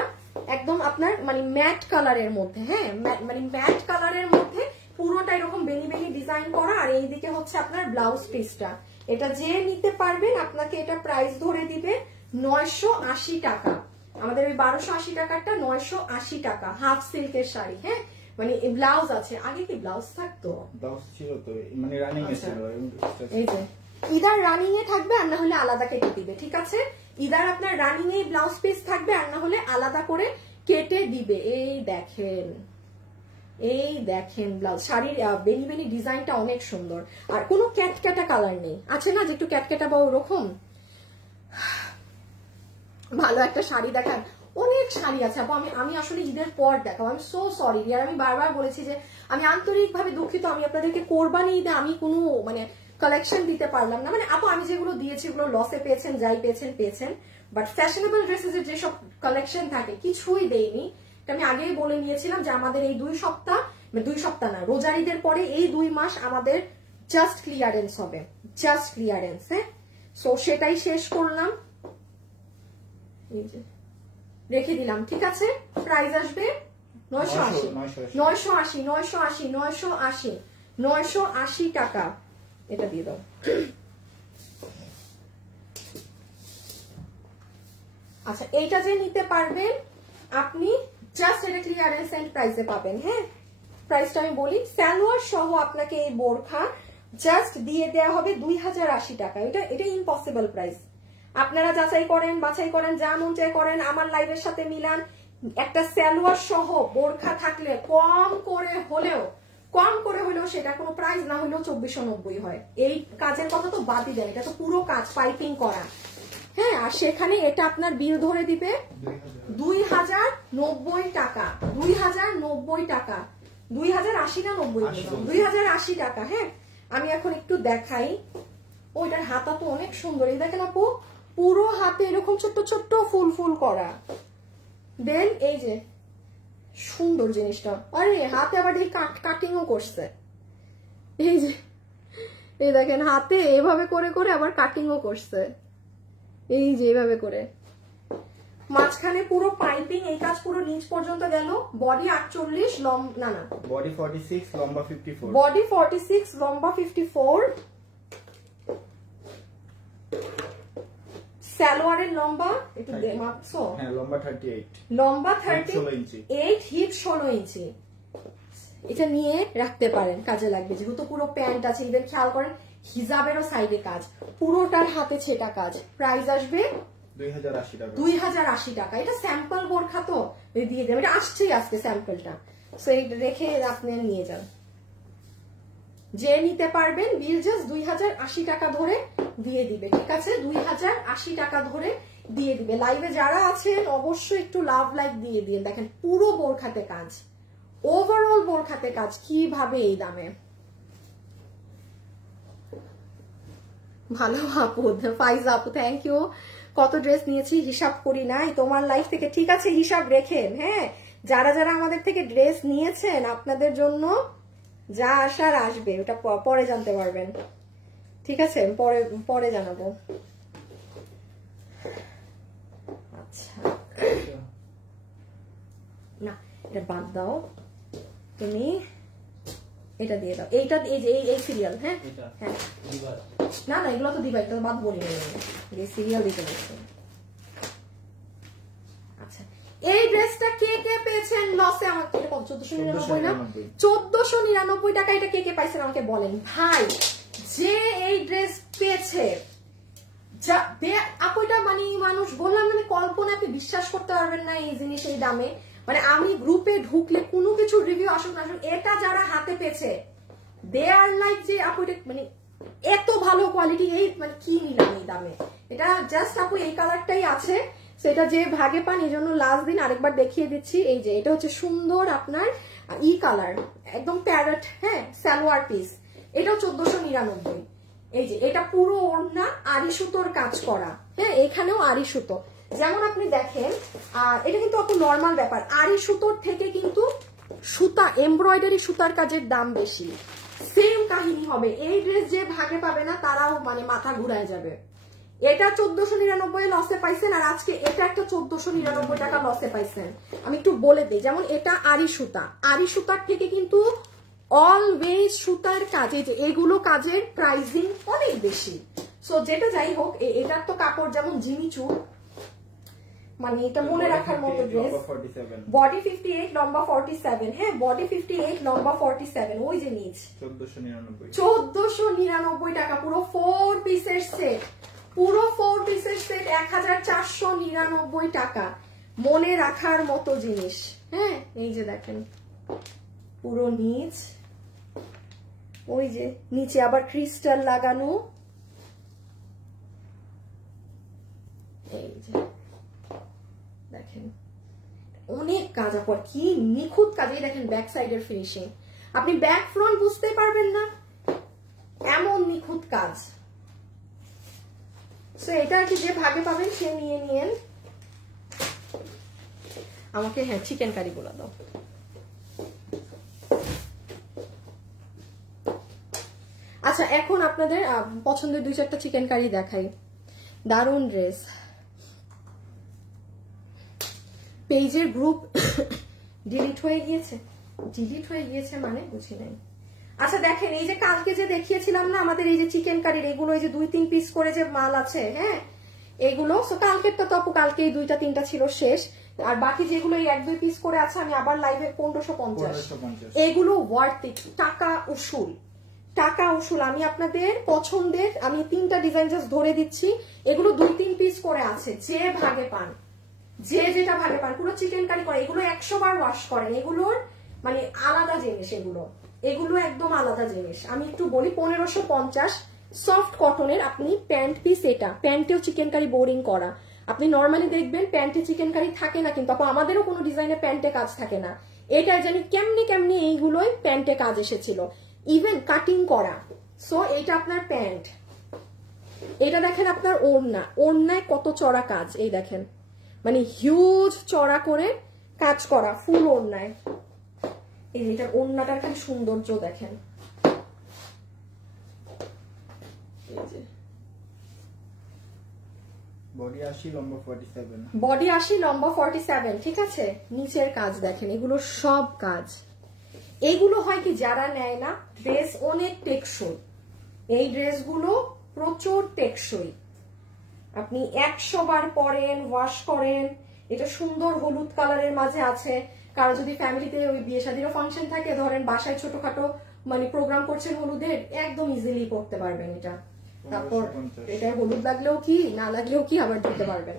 একদম আপনার মানে ম্যাট কালারের মধ্যে, হ্যাঁ মানে ম্যাট কালারের মধ্যে পুরোটা এরকম বেনি বেনি ডিজাইন করা। আর এইদিকে হচ্ছে আপনার ব্লাউজ পিসটা। এটা যে নিতে পারবেন আপনাকে এটা প্রাইস ধরে দিবে 980 টাকা। আমাদের ওই 1280 টাকারটা 980 টাকা, হাফ সিল্কের শাড়ি। হ্যাঁ মানে ব্লাউজ আছে, আগে কি ব্লাউজ থাকতো? ব্লাউজ ছিল তো, মানে রানিং এ ছিল। এই যে ইদার রানিং এ থাকবে আর না হলে আলাদা কেটে দিবে। ঠিক আছে, ইদার আপনার রানিং এ ব্লাউজ পিস থাকবে আর না হলে আলাদা করে কেটে দিবে। এই দেখেন ব্লাউজ, শাড়ির বেনি বেনি ডিজাইনটা অনেক সুন্দর। আর কোনো ক্যাটক্যাটা কালার নেই, আছে না যে একটু ক্যাটক্যাটা বা ওরকম। ভালো একটা শাড়ি দেখান। অনেক শাড়ি আছে আপু, আমি আসলে ঈদের পর দেখাবো। আমি সো সরি ডিয়ার, আমি বারবার বলেছি যে আমি আন্তরিকভাবে দুঃখিত। আমি আপনাদেরকে কোরবানি ঈদে আমি কোনো মানে কালেকশন দিতে পারলাম না। মানে আপু আমি যেগুলো দিয়েছি ওগুলো লসে পেয়েছেন, যাই পেয়েছেন। বাট ফ্যাশনেবল ড্রেসেস এর যেসব কালেকশন থাকে কিছুই দেইনি। আমি আগেই বলে নিয়েছিলাম যে আমাদের এই 2 সপ্তাহ না, রোজার ঈদের পরে এই 2 মাস আমাদের জাস্ট ক্লিয়ারেন্স হবে, জাস্ট ক্লিয়ারেন্স। হ্যাঁ সো সেটাই শেষ করলাম, রেখে দিলাম। ঠিক আছে, প্রাইস আসবে 980 টাকা। এটা দিয়ে দাও। আচ্ছা এইটা যে নিতে পারবেন আপনি জাস্ট এটা ক্লিয়ারেন্স এন্ড প্রাইসে পাবেন। হ্যাঁ প্রাইসটা আমি বলি, সালোয়ার সহ আপনাকে এই বোরখা জাস্ট দিয়ে দেওয়া হবে 2080 টাকা। এটা ইম্পসিবল প্রাইস। আপনারা যাচাই করেন, বাছাই করেন, যা মন চাই করেন, আমার লাইভের সাথে মিলান। একটা সালোয়ার সহ বোরখা থাকলে কম করে হলেও সেটা কোনো প্রাইস না হলেও 2490 হয়। এই কাজের কথা তো বাদই দেন, এটা তো পুরো কাজ পাইপিং করা। হ্যাঁ আর সেখানে এটা আপনার বিল ধরে দিবে 2090 টাকা, 2090 টাকা, 2080 না 90, 2080 টাকা। হ্যাঁ আমি এখন একটু দেখাই। ওইটার হাতা তো অনেক সুন্দর, এই দেখেন আপু পুরো হাতে এরকম ছোট্ট ছোট্ট ফুল ফুল করা। দেন এই যে সুন্দর জিনিসটা, আরে হাতে আবার এই কাটিংও করছে। এই যে এই দেখেন হাতে এভাবে করে করে আবার কাটিংও করছে। এই যে এইভাবে করে মাঝখানে পুরো পাইপিং, এই কাজ পুরো নিচ পর্যন্ত গেল। বডি 48, না না বডি 46, লম্বা 54। বডি 46, লম্বা 54। সালোয়ারের লম্বা একটু মাপছো? হ্যাঁ, লম্বা 38, লম্বা 38, 16 ইঞ্চি, হিপ 16 ইঞ্চি। এটা নিয়ে রাখতে পারেন, কাজে লাগবে, যেহেতু পুরো প্যান্ট আছে। ইভেন খেয়াল করেন হিজাবেরও সাইডে কাজ, পুরোটার হাতে ছেটা কাজ। প্রাইস আসবে 2080 টাকা। 2080 টাকা। এটা স্যাম্পল বোরখা তো দিয়ে দেবেন, এটা আসছেই আজকে স্যাম্পলটা। সো এইটা রেখে আপনি নিয়ে যান, যে নিতে পারবেন বিল জাস্ট 2080 টাকা ধরে দিয়ে দিবে। ঠিক আছে, 2080 টাকা ধরে দিয়ে দিবে। লাইভে যারা আছেন অবশ্যই একটু লাভ লাইক দিয়ে দিন। দেখেন পুরো বোরখাতে কাজ, ওভারঅল বোরখাতে কাজ, কিভাবে এই দামে। ভালো আপু, ফাইজা আপু থ্যাংক ইউ। কত ড্রেস নিয়েছি হিসাব করি নাই তোমার লাইফ থেকে। ঠিক আছে, হিসাব রেখেন। হ্যাঁ, যারা যারা আমাদের থেকে ড্রেস নিয়েছেন আপনাদের জন্য যা আসার আসবে, ওটা পরে জানতে পারবেন। ঠিক আছে, পরে পরে জানাবো। আচ্ছা না, এটা বাদ দাও, তুমি এটা দিয়ে দাও। এইটা এই সিরিয়াল। হ্যাঁ হ্যাঁ, না না এগুলো তো দিবা, এটা বাদ বলি এই সিরিয়াল দিতে বলছো। আচ্ছা, এই ড্রেসটা কে কে পেয়েছেন লসে? আমাকে 1499 না 1499 টাকা। এটা কে কে পাইছেন আমাকে বলেন ভাই। যে এই ড্রেস পেয়েছে আপুটা, মানে মানুষ বললাম, মানে কল্পনা আপনি বিশ্বাস করতে পারবেন না এই জিনিস এই দামে। মানে আমি গ্রুপে ঢুকলে কোনো কিছু রিভিউ আসুক না আসুক, এটা যারা হাতে পেয়েছে দে আর লাইক যে আপু এটা মানে এত ভালো কোয়ালিটি, এই মানে কি নিলাম এই দামে। এটা জাস্ট আপু এই কালারটাই আছে, সেটা যে ভাগে পান। এই জন্য লাস্ট দিন আরেকবার দেখিয়ে দিচ্ছি। এই যে এটা হচ্ছে সুন্দর আপনার ই কালার, একদম প্যারট। হ্যাঁ, সালোয়ার পিস, এটাও 1499। এই যে এটা পুরো ওড়না আড়ি সুতোর কাজ করা। হ্যাঁ, এখানেও আড়ি সুতো। যেমন আপনি দেখেন, এটা কিন্তু আপু নর্মাল ব্যাপার, আড়ি সুতোর থেকে কিন্তু সুতা এমব্রয়ডারি সুতার কাজের দাম বেশি। সেম কাহিনী হবে। এই ড্রেস যে ভাগে পাবে না তারাও মানে মাথা ঘুরায় যাবে। এটা 1499 লসে পাইছেন, আর আজকে এটা একটা 1499 টাকা লসে পাইছেন। আমি একটু বলে দিই, যেমন এটা আড়ি সুতা, আড়ি সুতার থেকে কিন্তু অলওয়েজ সুতার কাজে এগুলো কাজের প্রাইসিং অনেক বেশি। সো যেটা যাই হোক, এটার তো কাপড় যেমন জিমিচু, মানে এটা মনে রাখার মতো ড্রেস। বডি 58, লম্বা 47। হ্যাঁ, বডি 58, লম্বা 47। ওই যে নিচ 1499 টাকা। পুরো 4 পিসের সেট, পুরো 4 পিসের সেট 1499 টাকা। মনে রাখার মতো জিনিস। হ্যাঁ, এই যে দেখেন পুরো নিচ, ওই যে নিচে আবার ক্রিস্টাল লাগানো। এই যে দেখেন অনেক কাজ, আপর কি নিখুঁত কাজ। এই দেখেন ব্যাক সাইডের ফিনিশিং, আপনি ব্যাক ফ্রন্ট বুঝতে পারবেন না, এমন নিখুঁত কাজ। সো এটা কি যে ভাগে পাবেন সে নিয়ে নিয়েন। আমাকে হ্যাঁ চিকেন কারি গুলো দাও। আচ্ছা, এখন আপনাদের পছন্দের 2-4টা চিকেন কারি দেখাই। দারুন ড্রেস। পেজের গ্রুপ ডিলিট হয়ে গিয়েছে, ডিলিট হয়ে গিয়েছে মানে বুঝি নাই। আচ্ছা দেখেন, এই যে কালকে যে দেখিয়েছিলাম না আমাদের এই যে চিকেন কারির, এগুলো এই যে 2-3 পিস করে যে মাল আছে। হ্যাঁ, এগুলো কালকেরটা তো আপু কালকেই 2-3টা ছিল শেষ, আর বাকি যেগুলো এই 1-2 পিস করে আছে আমি আবার লাইভে 1550। এগুলো ওয়ার্থ টাকা উসুল, টাকা উসুল। আমি আপনাদের পছন্দের আমি 3টা ডিজাইন জাস্ট ধরে দিচ্ছি। এগুলো 2-3 পিস করে আছে, যে ভাগে পান, যে যেটা ভাগে পান। পুরো চিকেন কারি করে, এগুলো 100 বার ওয়াশ করেন। এগুলোর মানে আলাদা জিনিস, এগুলো একদম আলাদা জিনিস। আমি একটু বলি, 1550 সফট কটনের আপনি প্যান্ট পিস। এটা প্যান্টেও চিকেন কারি বোরিং করা। আপনি নর্মালি দেখবেন প্যান্টে চিকেন কারি থাকে না, কিন্তু আমাদেরও কোনো ডিজাইনে প্যান্টে কাজ থাকে না। এটা জানি কেমনি কেমনি এইগুলোই প্যান্টে কাজ এসেছিল, ইভেন কাটিং করা। সো এইটা আপনার প্যান্ট। এটা দেখেন আপনার ওড়না, ওড়নায় কত চড়া কাজ। এই দেখেন মানে হিউজ চড়া করে কাজ করা ফুল ওড়নায়। এই যে এটার ওড়নাটার খালি সৌন্দর্য দেখেন। এই যে বডি 80 লম্বা 47, বডি 80 লম্বা 47, ঠিক আছে। নিচের কাজ দেখেন, এগুলো সব কাজ। এইগুলো হয় কি, যারা নেয় না ড্রেস অনেক টেকসই, এই ড্রেসগুলো প্রচুর টেকসই, আপনি 100 বার পরেন, ওয়াশ করেন। এটা সুন্দর হলুদ কালারের মাঝে আছে, কারো যদি ফ্যামিলিতে ওই বিয়ে শাদীরও ফাংশন থাকে, ধরেন বাসায় ছোটখাটো মানে প্রোগ্রাম করছেন হলুদের, একদম ইজিলি করতে পারবেন এটা। তারপর এটা হলুদ লাগলেও কি না লাগলেও কি আবার দিতে পারবেন।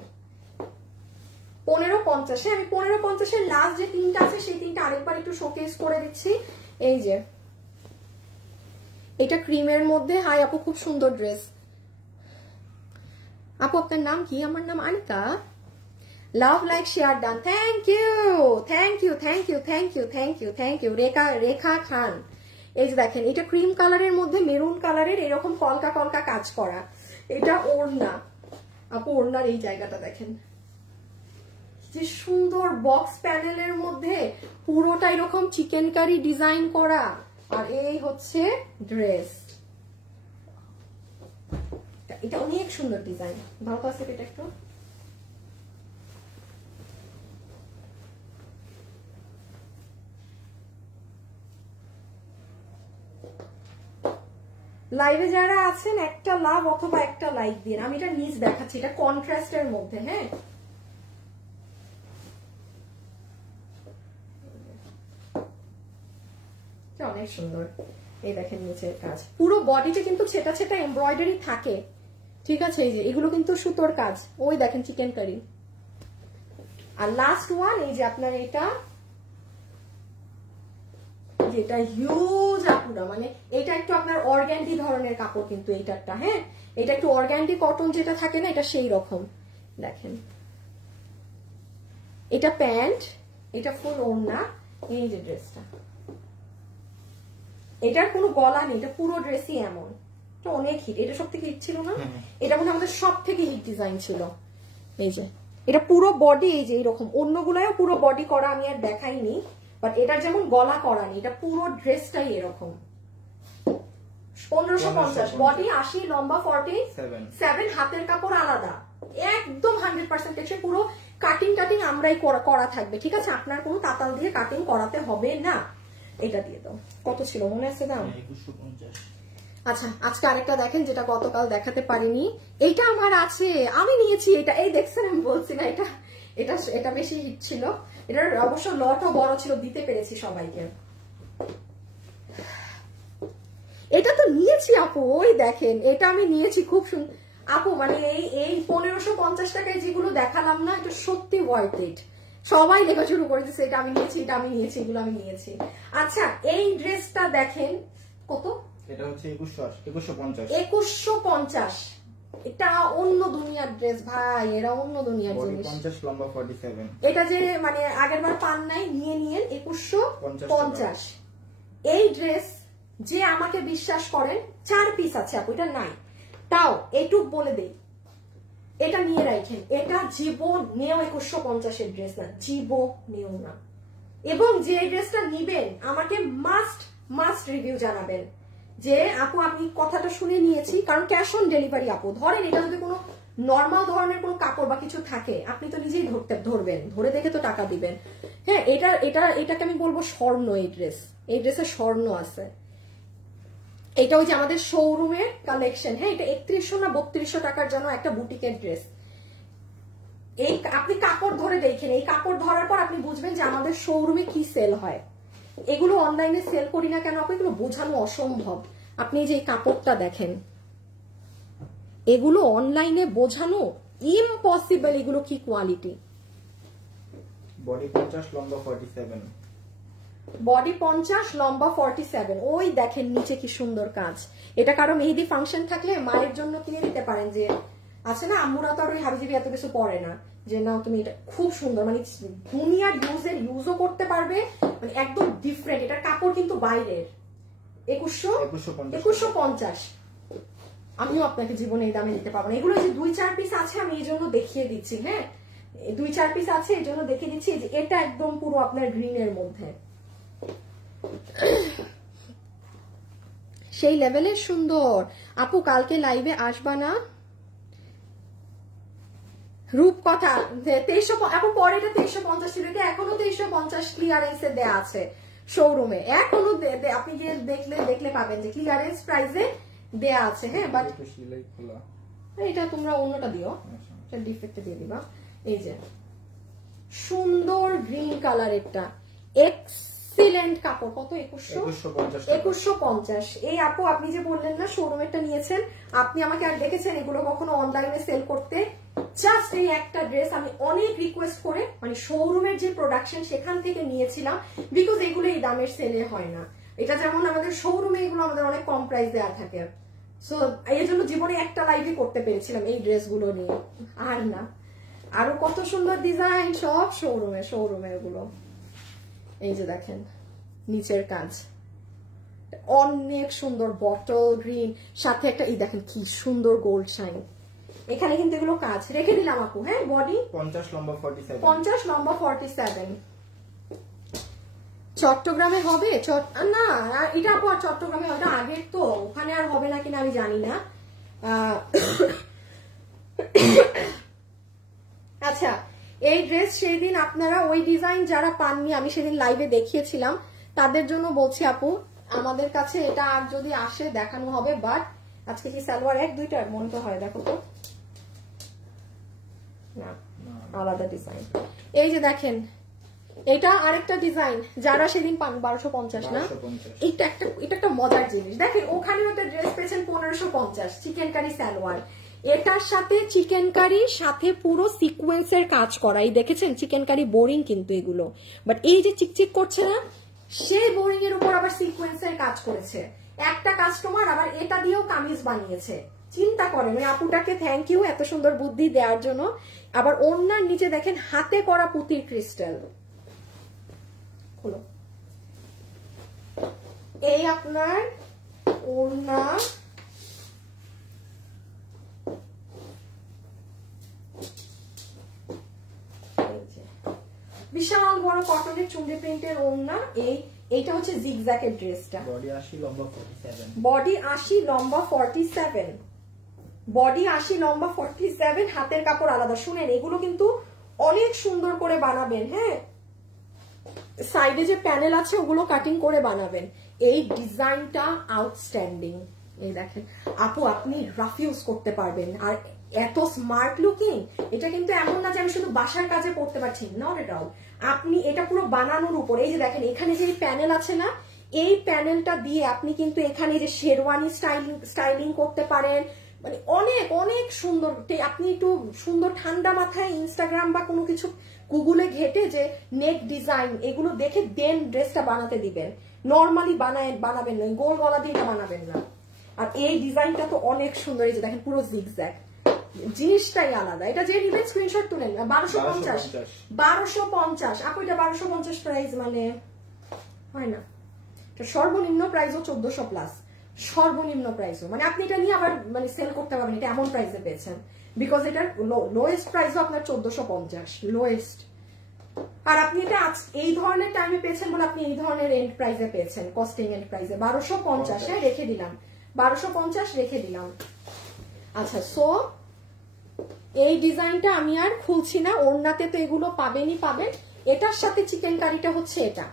1550, আমি 1550-এর লাস্ট যে তিনটা আছে সেই তিনটা আরেকবার একটু শোকেস করে দিচ্ছি। এই যে এটা ক্রিমের মধ্যে। হাই আপু, খুব সুন্দর ড্রেস। আপু আপনার নাম কি? আমার নাম Anika. Love like share done, thank you thank you thank you thank you thank you thank you. Rekha Khan, এই যে দেখেন, এটা ক্রিম কালারের মধ্যে মেরুন কালারের এরকম কলকা কলকা কাজ করা। এটা ওড়না, আপু ওড়নার এই জায়গাটা দেখেন, যে সুন্দর বক্স প্যানেলের মধ্যে পুরোটা এরকম চিকেন কারি ডিজাইন করা। আর এই হচ্ছে ড্রেস, এটা অনেক সুন্দর ডিজাইন। ভালো তো আছে এটা একটু। লাইভে যারা আছেন একটা লাভ অথবা একটা লাইক দিন। আমি এটা নিচ দেখাচ্ছি, এটা কন্ট্রাস্টের মধ্যে। হ্যাঁ, অনেক সুন্দর। এই দেখেন নিচের কাজ, পুরো বডিতে কিন্তু ছেটা ছেটা এমব্রয়ডারি থাকে, ঠিক আছে। এই যে এগুলো কিন্তু সুতোর কাজ, ওই দেখেন চিকেন কারি। আর লাস্ট ওয়ান, এই যে আপনার এটা, যেটা হিউজ আপুরা, মানে এটা একটু আপনার অর্গ্যান্ডি ধরনের কাপড় কিন্তু এইটারটা। হ্যাঁ, এটা একটু অর্গ্যান্ডি কটন যেটা থাকে না, এটা সেই রকম। দেখেন এটা প্যান্ট, এটা ফুল ওড়না। এই যে ড্রেসটা, এটার কোনো গলা নেই, এটা পুরো ড্রেসই এমন। এটা অনেক হিট, এটা সব থেকে হিট ছিল না, এটা মনে হয় আমাদের সব থেকে হিট ডিজাইন ছিল। এই যে এটা পুরো বডি, এই যে এইরকম, অন্যগুলায়ও পুরো বডি করা, আমি আর দেখাইনি, বাট এটার যেমন গলা করা নেই, এটা পুরো ড্রেসটাই এরকম। 1550, বডি 80, লম্বা 47, হাতের কাপড় আলাদা, একদম 100% টেকসই, পুরো কাটিং টাটিং আমরাই করা থাকবে, ঠিক আছে। আপনার কোনো তাতাল দিয়ে কাটিং করাতে হবে না। এটা দিয়ে দাও, কত ছিল মনে আছে দাম? 2150। আচ্ছা, আজকে আরেকটা দেখেন যেটা গতকাল দেখাতে পারিনি, এইটা আমার আছে, আমি নিয়েছি এটা। এই দেখছেন, আমি বলছি না, এটা এটা এটা বেশি হিট ছিল। এটার অবশ্য লটও বড় ছিল, দিতে পেরেছি সবাইকে। এটা তো নিয়েছি আপু, ওই দেখেন, এটা আমি নিয়েছি, খুব সুন্দর আপু। মানে এই 1550 টাকায় যেগুলো দেখালাম না, এটা সত্যি ওয়ার্থ ইট। সবাই লেখা শুরু করে দিচ্ছে, এটা আমি নিয়েছি, এটা আমি নিয়েছি, এগুলো আমি নিয়েছি। আচ্ছা, এই ড্রেসটা দেখেন কত, এটা হচ্ছে 2150। 2150, এটা অন্য দুনিয়ার ড্রেস ভাই, এরা অন্য দুনিয়ার জিনিস। 50 লম্বা 47, এটা যে মানে আগেরবার পান নাই, নিয়ে নিয়েন 2150। এই ড্রেস যে আমাকে বিশ্বাস করেন, 4 পিস আছে আপু, এটা নাই, তাও এইটুক বলে দেই, এটা নিয়ে রাখেন। এটা জীবনেও 2150-এর ড্রেস না, জীবনেও না। এবং যে ড্রেসটা নিবেন আমাকে মাস্ট রিভিউ জানাবেন যে আপু আমি কথাটা শুনে নিয়েছি, কারণ ক্যাশ অন ডেলিভারি আপু। ধরেন এটা যদি কোনো নর্মাল ধরনের কোনো কাপড় বা কিছু থাকে, আপনি তো নিজেই ধরবেন, ধরে দেখে তো টাকা দিবেন। হ্যাঁ, এটাকে আমি বলবো স্বর্ণ। এই ড্রেসের স্বর্ণ আছে। এটা ওই যে আমাদের শোরুমের কালেকশন। হ্যাঁ, এটা 3100 না 3200 টাকার জন্য একটা বুটিকের ড্রেস। এই আপনি কাপড় ধরে দেখেন, এই কাপড় ধরার পর আপনি বুঝবেন যে আমাদের শোরুমে কি সেল হয়। এগুলো অনলাইনে সেল করি না কেন আপনি, এগুলো বোঝানো অসম্ভব। আপনি যে এই কাপড়টা দেখেন, এগুলো অনলাইনে বোঝানো ইম্পসিবল, এগুলো কি কোয়ালিটি। বডি 50 লম্বা 47, বডি 50, লম্বা 47। ওই দেখেন নিচে কি সুন্দর কাজ। এটা কারো মেহেদি ফাংশন থাকলে মায়ের জন্য কিনে দিতে পারেন। যে আছে না, আম্মুরা তো আর ওই হাবিজাবি এত কিছু পরে না, যে নাও তুমি এটা, খুব সুন্দর, মানে দুনিয়ার ইউজও করতে পারবে, মানে একদম ডিফারেন্ট। এটার কাপড় কিন্তু বাইরের। 2150। আমিও আপনাকে জীবনে এই দামে দিতে পারবো না। এগুলো যে 2-4 পিস আছে, আমি এই জন্য দেখিয়ে দিচ্ছি। হ্যাঁ, 2-4 পিস আছে এই জন্য দেখিয়ে দিচ্ছি। যে এটা একদম পুরো আপনার গ্রিনের মধ্যে, সেই লেভেলের সুন্দর। আপু কালকে লাইভে আসবা না? রূপকথা 2300, এখন পরে এটা 2350 ছিল, এটা এখনো 2350 ক্লিয়ারেন্সে দেয়া আছে শোরুমে, এখনো আপনি গিয়ে দেখলে পাবেন যে ক্লিয়ারেন্স প্রাইসে দেয়া আছে। হ্যাঁ, বাট এটা তোমরা অন্যটা দিও, এটা ডিফেক্টে দিয়ে দিবা। এই যে সুন্দর গ্রিন কালারেরটা, এক্সিলেন্ট কাপড়, কত 2150। এই আপু আপনি যে বললেন না শোরুমেরটা নিয়েছেন, আপনি আমাকে আর দেখেছেন এগুলো কখনো অনলাইনে সেল করতে? জাস্ট এই একটা ড্রেস আমি অনেক রিকোয়েস্ট করে মানে শোরুমের যে প্রোডাকশন সেখান থেকে নিয়েছিলাম, বিকজ এগুলো এই দামের সেলে হয় না। এটা যেমন আমাদের শোরুমে এগুলো আমাদের অনেক কম প্রাইস দেওয়া থাকে, সো এই জন্য জীবনে একটা লাইভই করতে পেরেছিলাম এই ড্রেসগুলো নিয়ে, আর না। আরো কত সুন্দর ডিজাইন, সব শোরুমে এগুলো। এই যে দেখেন নিচের কাজ অনেক সুন্দর, বটল গ্রিন সাথে একটা এই দেখেন কি সুন্দর গোল্ড শাইন। এখানে কিন্তু এগুলো কাজ রেখে দিলাম আপু। হ্যাঁ, বডি 50 লম্বা 47, 50 লম্বা 47। চট্টগ্রামে হবে? না, এটা আপু আর চট্টগ্রামে হবে না, আগের তো, ওখানে আর হবে না কিনা আমি জানি না। আচ্ছা, এই ড্রেস সেদিন আপনারা ওই ডিজাইন যারা পাননি, আমি সেদিন লাইভে দেখিয়েছিলাম, তাদের জন্য বলছি আপু, আমাদের কাছে এটা আর যদি আসে দেখানো হবে। বাট আজকে কি সালোয়ার 1-2টা মনে তো হয়, দেখো তো, না আলাদা ডিজাইন। এই যে দেখেন এটা আরেকটা ডিজাইন, যারা সেদিন পান 1250 না, এটা একটা মজার জিনিস। দেখেন ওখানে একটা ড্রেস পেয়েছেন 1550, চিকেন কারি সালোয়ার, এটার সাথে চিকেন কারি সাথে পুরো সিকোয়েন্সের কাজ করা। এই দেখেছেন চিকেন কারি বোরিং কিন্তু এগুলো, বাট এই যে চিকচিক করছে না, সেই বোরিং এর উপর আবার সিকোয়েন্সের কাজ করেছে একটা কাস্টমার, আবার এটা দিয়েও কামিজ বানিয়েছে। চিন্তা করেন, ওই আপুটাকে থ্যাংক ইউ এত সুন্দর বুদ্ধি দেওয়ার জন্য। আবার ওড়নার নিচে দেখেন হাতে করা পুঁতির ক্রিস্টাল। এই আপনার ওড়না, বিশাল বড় কটনের চুন্ডি প্রিন্টের ওড়না। এইটা হচ্ছে জিগজ্যাগের ড্রেসটা, বডি 80 লম্বা 47, বডি 80 লম্বা 47, বডি 80 লম্বা 47, হাতের কাপড় আলাদা। শুনেন এগুলো কিন্তু অনেক সুন্দর করে বানাবেন। হ্যাঁ, সাইডে যে প্যানেল আছে ওগুলো কাটিং করে বানাবেন। এই ডিজাইনটা আউটস্ট্যান্ডিং। এই দেখেন আপু, আপনি রাফ ইউজ করতে পারবেন, আর এত স্মার্ট লুকিং। এটা কিন্তু এমন না যে আমি শুধু বাসার কাজে পড়তে পারছি, নট এট অল। আপনি এটা পুরো বানানোর উপর, এই যে দেখেন এখানে যে প্যানেল আছে না, এই প্যানেলটা দিয়ে আপনি কিন্তু এখানে যে শেরওয়ানি স্টাইলিং করতে পারেন, মানে অনেক অনেক সুন্দর। আপনি একটু সুন্দর ঠান্ডা মাথায় ইনস্টাগ্রাম বা কোনো কিছু গুগলে ঘেটে যে নেক ডিজাইন, এগুলো দেখে দেন ড্রেসটা বানাতে দিবেন। নর্মালি বানাবেন না, গোল গলা দিয়ে বানাবেন না। আর এই ডিজাইনটা তো অনেক সুন্দর, এই যে দেখেন পুরো জিগজ্যাগ, জিনিসটাই আলাদা। এটা যে নিবেন স্ক্রিনশট তুলেন। 1250 আপু, এটা 1250 প্রাইস মানে হয় না, সর্বনিম্ন প্রাইসও 1400 প্লাস, সর্বনিম্ন প্রাইসও, মানে আপনি এটা নিয়ে আবার মানে সেল করতে পারবেন, এটা এমন প্রাইসে পেয়েছেন, বিকজ এটার লোয়েস্ট প্রাইসও আপনার 1450 লোয়েস্ট। আর আপনি এটা এই ধরনের টাইমে পেয়েছেন বলে আপনি এই ধরনের এন্ড প্রাইসে পেয়েছেন, কস্টিং এন্ড প্রাইসে 1250 রেখে দিলাম, 1250 রেখে দিলাম। আচ্ছা, সো এই ডিজাইনটা আমি আর খুলছি না, ওড়নাতে তো এগুলো পাবেনই পাবেন। এটার সাথে চিকেন কারিটা হচ্ছে এটা,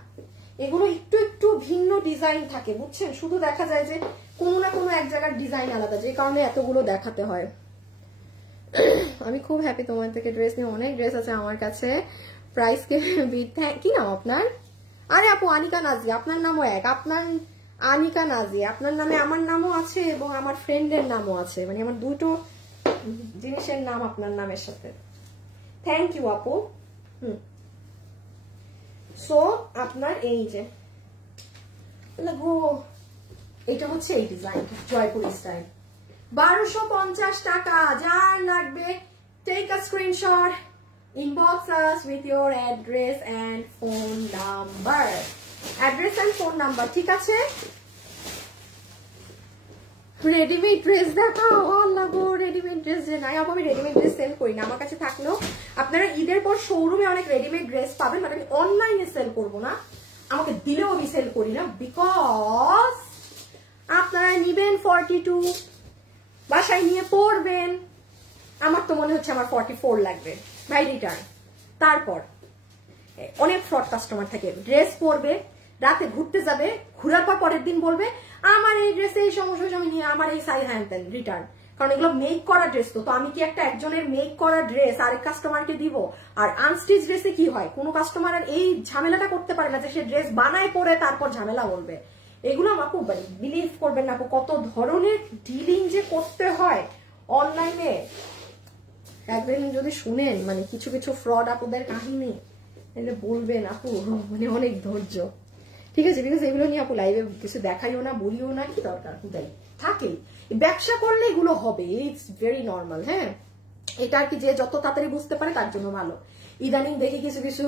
এগুলো একটু একটু ভিন্ন ডিজাইন থাকে বুঝছেন, শুধু দেখা যায় যে কোনো না কোনো এক জায়গার ডিজাইন আলাদা, যে কারণে এতগুলো দেখাতে হয়। আমি খুব হ্যাপি তোমার থেকে ড্রেস নিয়ে, অনেক ড্রেস আছে আমার কাছে। প্রাইস কে কি নাম আপনার? আরে আপু আনিকা নাজিয়া, আপনার নামও এক, আপনার আনিকা নাজিয়া, আপনার নামে আমার নামও আছে এবং আমার ফ্রেন্ডের নামও আছে, মানে আমার দুটো জিনিসের নাম আপনার নামের সাথে। থ্যাংক ইউ আপু। সো আপনার এই যে এটা হচ্ছে এই ডিজাইনটা, জয়পুরি স্টাইল, 1250 টাকা। যার লাগবে take a screenshot, inbox us with your address and phone number, address and phone number, ঠিক আছে? রেডিমেড ড্রেস দেখাও, আল্লাহ গো, রেডিমেড ড্রেস যে নাই আপু, আমি রেডিমেড ড্রেস সেল করি না। আমার কাছে থাকলেও আপনারা ঈদের পর শোরুমে অনেক রেডিমেড ড্রেস পাবেন, বাট আমি অনলাইনে সেল করবো না, আমাকে দিলেও আমি সেল করি না, বিকজ আপনারা নিবেন 42, বাসায় নিয়ে পড়বেন, আমার তো মনে হচ্ছে আমার 44 লাগবে, ভাই রিটার্ন। তারপর অনেক ফ্রড কাস্টমার থাকে, ড্রেস পরবে, রাতে ঘুরতে যাবে, ঘুরার পর পরের দিন বলবে আমার এই ড্রেসে এই সমস্যা নিয়ে আমার এই সাইজ হ্যান দেন, রিটার্ন। কারণ এগুলো মেক করা ড্রেস, তো আমি কি একটা একজনের মেক করা ড্রেস আরেক কাস্টমারকে দিব? আর আনস্টিচ ড্রেসে কি হয়, কোনো কাস্টমার আর এই ঝামেলাটা করতে পারে না যে সে ড্রেস বানায় পরে তারপর ঝামেলা বলবে। এগুলো আমাকে বিলিভ করবেন না, কত ধরনের ডিলিং যে করতে হয় অনলাইনে। একদিন যদি শুনেন মানে কিছু কিছু ফ্রড আপুদের কাহিনী, এগুলো বলবেন আপু মানে অনেক ধৈর্য। ঠিক আছে, বিকজ এগুলো নিয়ে আপু লাইভে কিছু দেখাইও না, বলিও না, কি দরকার হুদাই থাকেই। ব্যবসা করলে এগুলো হবে, ইটস ভেরি নর্মাল। হ্যাঁ, এটা আর কি যে যত তাড়াতাড়ি বুঝতে পারে তার জন্য ভালো। ইদানিং দেখি কিছু কিছু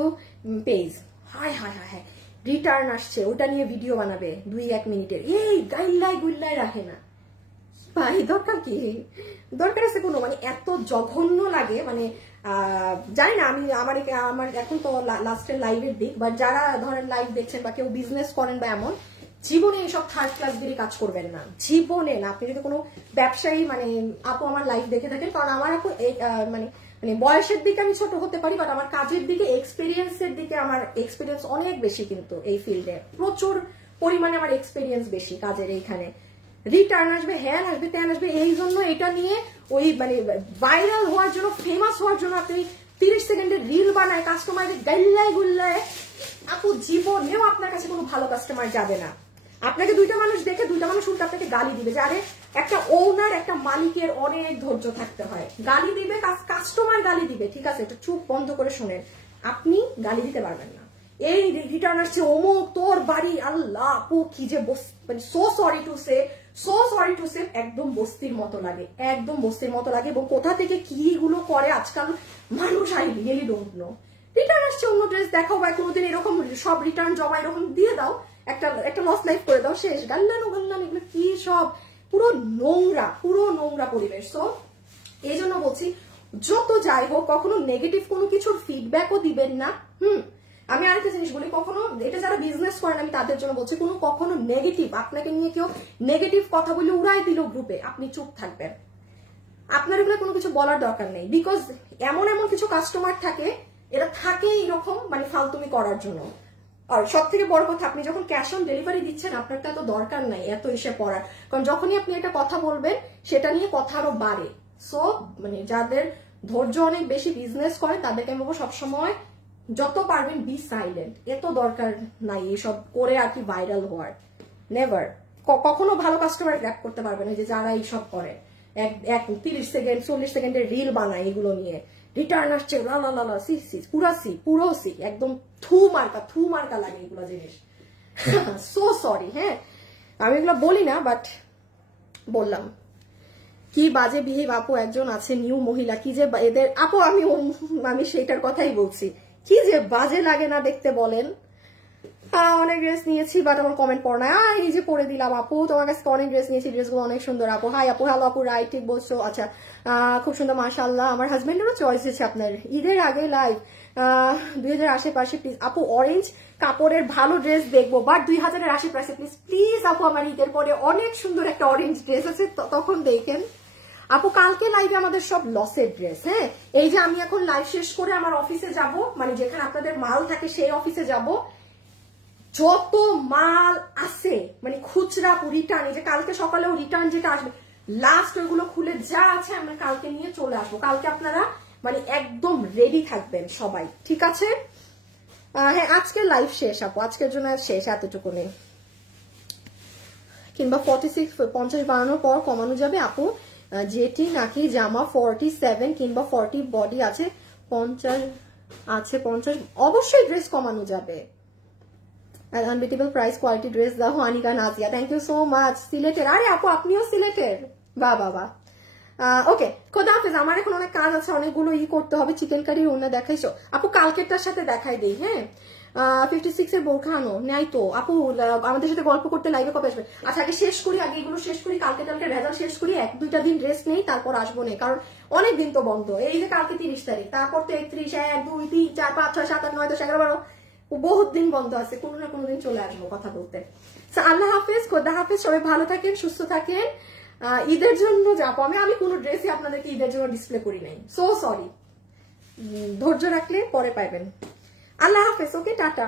পেজ হায় হায় হায় হায় রিটার্ন আসছে, ওটা নিয়ে ভিডিও বানাবে 2-1 মিনিটের, এই গাইল্লাই গুল্লাই রাখে না ভাই। দরকার কি, দরকার আছে কোনো? মানে এত জঘন্য লাগে, মানে জানি না। আমি আমার এখন তো লাস্টের লাইভের দিক, বাট যারা ধরেন লাইভ দেখছেন বা কেউ বিজনেস করেন বা এমন, জীবনে এইসব থার্ড ক্লাস দিয়ে কাজ করবেন না, জীবনে না। আপনি যদি কোনো ব্যবসায়ী মানে আপু আমার লাইভ দেখে থাকেন, কারণ আমার আপু মানে মানে বয়সের দিকে আমি ছোট হতে পারি, বাট আমার কাজের দিকে এক্সপিরিয়েন্সের দিকে আমার এক্সপিরিয়েন্স অনেক বেশি, কিন্তু এই ফিল্ডে প্রচুর পরিমাণে আমার এক্সপিরিয়েন্স বেশি কাজের। এইখানে রিটার্ন আসবে, হ্যান আসবে, ত্যান আসবে, এই জন্য এটা নিয়ে ওই মানে ভাইরাল হওয়ার জন্য, ফেমাস হওয়ার জন্য আপনি 30 সেকেন্ডের রিল বানায় কাস্টমারকে গাল্লায় গুল্লায়, আপু জীবনেও আপনার কাছে কোনো ভালো কাস্টমার যাবে না। আপনাকে দুইটা মানুষ দেখে দুইটা মানুষ উল্টো আপনাকে গালি দিবে, যে আরে একটা ওনার একটা মালিকের অনেক ধৈর্য থাকতে হয়। গালি দিবে, কাস্টমার গালি দিবে, ঠিক আছে, এটা চুপ বন্ধ করে শোনেন, আপনি গালি দিতে পারবেন না। এই রিটার্ন আসছে অমুক তোর বাড়ি, আল্লাহ আপু কি যে মানে সো সরি টু সে, একদম বস্তির মতো লাগে, একদম বস্তির মতো লাগে। এবং কোথা থেকে কি গুলো করে আজকাল মানুষ, I really don't know. Return আসছে অন্য ড্রেস দেখাও, বা কোনোদিন এরকম সব রিটার্ন জমা এরকম দিয়ে দাও, একটা লস লাইফ করে দাও, শেষ। গাল্লানো এগুলো কি সব পুরো নোংরা পরিবেশ। তো এই জন্য বলছি, যত যাই হোক কখনো নেগেটিভ কোনো কিছুর ফিডব্যাকও দিবেন না। আমি আরেকটা জিনিস বলি, কখনো এটা যারা বিজনেস করেন আমি তাদের জন্য বলছি, কখনো নেগেটিভ আপনাকে নিয়ে কেউ নেগেটিভ কথা বলে উড়াই দিল গ্রুপে, আপনি চুপ থাকবেন। আপনার এগুলো কোনো কিছু বলার দরকার নেই, বিকজ এমন কিছু কাস্টমার থাকে, এরা থাকে এইরকম মানে ফালতুমি করার জন্য। আর সব থেকে বড় কথা, আপনি যখন ক্যাশ অন ডেলিভারি দিচ্ছেন আপনার তো এত দরকার নাই এত এসে পড়ার, কারণ যখনই আপনি একটা কথা বলবেন সেটা নিয়ে কথা আরো বাড়ে। সো মানে যাদের ধৈর্য অনেক বেশি বিজনেস করে তাদেরকে আমি বলবো সবসময় যত পারবেন বি সাইলেন্ট, এত দরকার নাই এসব করে আর কি ভাইরাল হওয়ার। নেভার, কখনো ভালো কাস্টমার গ্র্যাব করতে পারবেন না যে যারা এইসব করে 30 সেকেন্ড 40 সেকেন্ডের রিল বানায় এগুলো নিয়ে, রিটার্ন আসছে লালা পুরো সি একদম থু মার্কা লাগে এগুলো জিনিস। সো সরি, হ্যাঁ আমি এগুলো বলি না, বাট বললাম। কি বাজে বিহেভ আপু একজন আছে নিউ মহিলা, কি যে এদের আপু, আমি সেইটার কথাই বলছি, কি যে বাজে লাগে না দেখতে বলেন। অনেক ড্রেস নিয়েছি বাট আমার কমেন্ট পড় না, এই যে পরে দিলাম আপু তোমার কাছে অনেক ড্রেস নিয়েছি, ড্রেসগুলো অনেক সুন্দর আপু। হাই আপু, হ্যালো আপু, রাইট ঠিক বলছো, আচ্ছা খুব সুন্দর মাশাআল্লাহ। আমার হাজবেন্ডেরও চয়েস হয়েছে আপনার, ঈদের আগে লাইভ 2000 আশেপাশে প্লিজ আপু, অরেঞ্জ কাপড়ের ভালো ড্রেস দেখবো, বাট 2000 আশেপাশে প্লিজ আপু। আমার ঈদের পরে অনেক সুন্দর একটা অরেঞ্জ ড্রেস আছে, তখন দেখেন আপু। কালকে লাইভে আমাদের সব লসের ড্রেস। হ্যাঁ, এই যে আমি এখন লাইভ শেষ করে আমার অফিসে যাব, মানে যেখানে আপনাদের মাল থাকে সেই অফিসে যাব, যত মাল আছে মানে খুচরা রিটার্ন, এই যে কালকে সকালেও রিটার্ন যেটা আসবে লাস্ট, ওইগুলো খুলে যা আছে আমরা কালকে নিয়ে চলে আসবো। কালকে আপনারা মানে একদম রেডি থাকবেন সবাই, ঠিক আছে? হ্যাঁ, আজকে লাইভ শেষ আপু, আজকের জন্য শেষ, এতটুকু নেই। কিংবা 46-50 বানানোর পর কমানো যাবে আপু, যেটি নাকি জামা 47 কিংবা 40 বডি আছে 50 আছে 50, অবশ্যই ড্রেস কমানো যাবে। আনবিটেবল প্রাইস কোয়ালিটি ড্রেস দাও Anika Nazia, thank you so much. সিলেটের, আরে আপু আপনিও সিলেটের, বাবা। ওকে, খোদা হাফেজ। আমার এখন অনেক কাজ আছে, অনেকগুলো করতে হবে। চিকেন কারি ওনা দেখাইছো আপু, কালকেরটার সাথে দেখাই দিই। হ্যাঁ, 56 এর বোরখা আনো নাই তো আপু, আমাদের সাথে গল্প করতে লাইভে কবে আসবে? আচ্ছা আগে শেষ করি, আগে এগুলো শেষ করি, কালকে ভেজাল শেষ করি, 1-2টা দিন রেস্ট নেই, তারপর আসবো না, কারণ অনেক দিন তো বন্ধ। এই যে কালকে 30 তারিখ, তারপর তো 31, 1, 2, 3, 4, 5, 6, 7, 8, 9, 10, 11, 12 বহুত দিন বন্ধ আছে, কোনো না কোনো দিন চলে আসবো কথা বলতে। আল্লাহ হাফেজ, খোদা হাফেজ, সবাই ভালো থাকেন, সুস্থ থাকেন। ঈদের জন্য যাবো আমি কোনো ড্রেসই আপনাদেরকে ঈদের জন্য ডিসপ্লে করি নাই, সো সরি। ধৈর্য রাখলে পরে পাইবেন। আল্লাহ হাফেজ, ওকে, টাটা।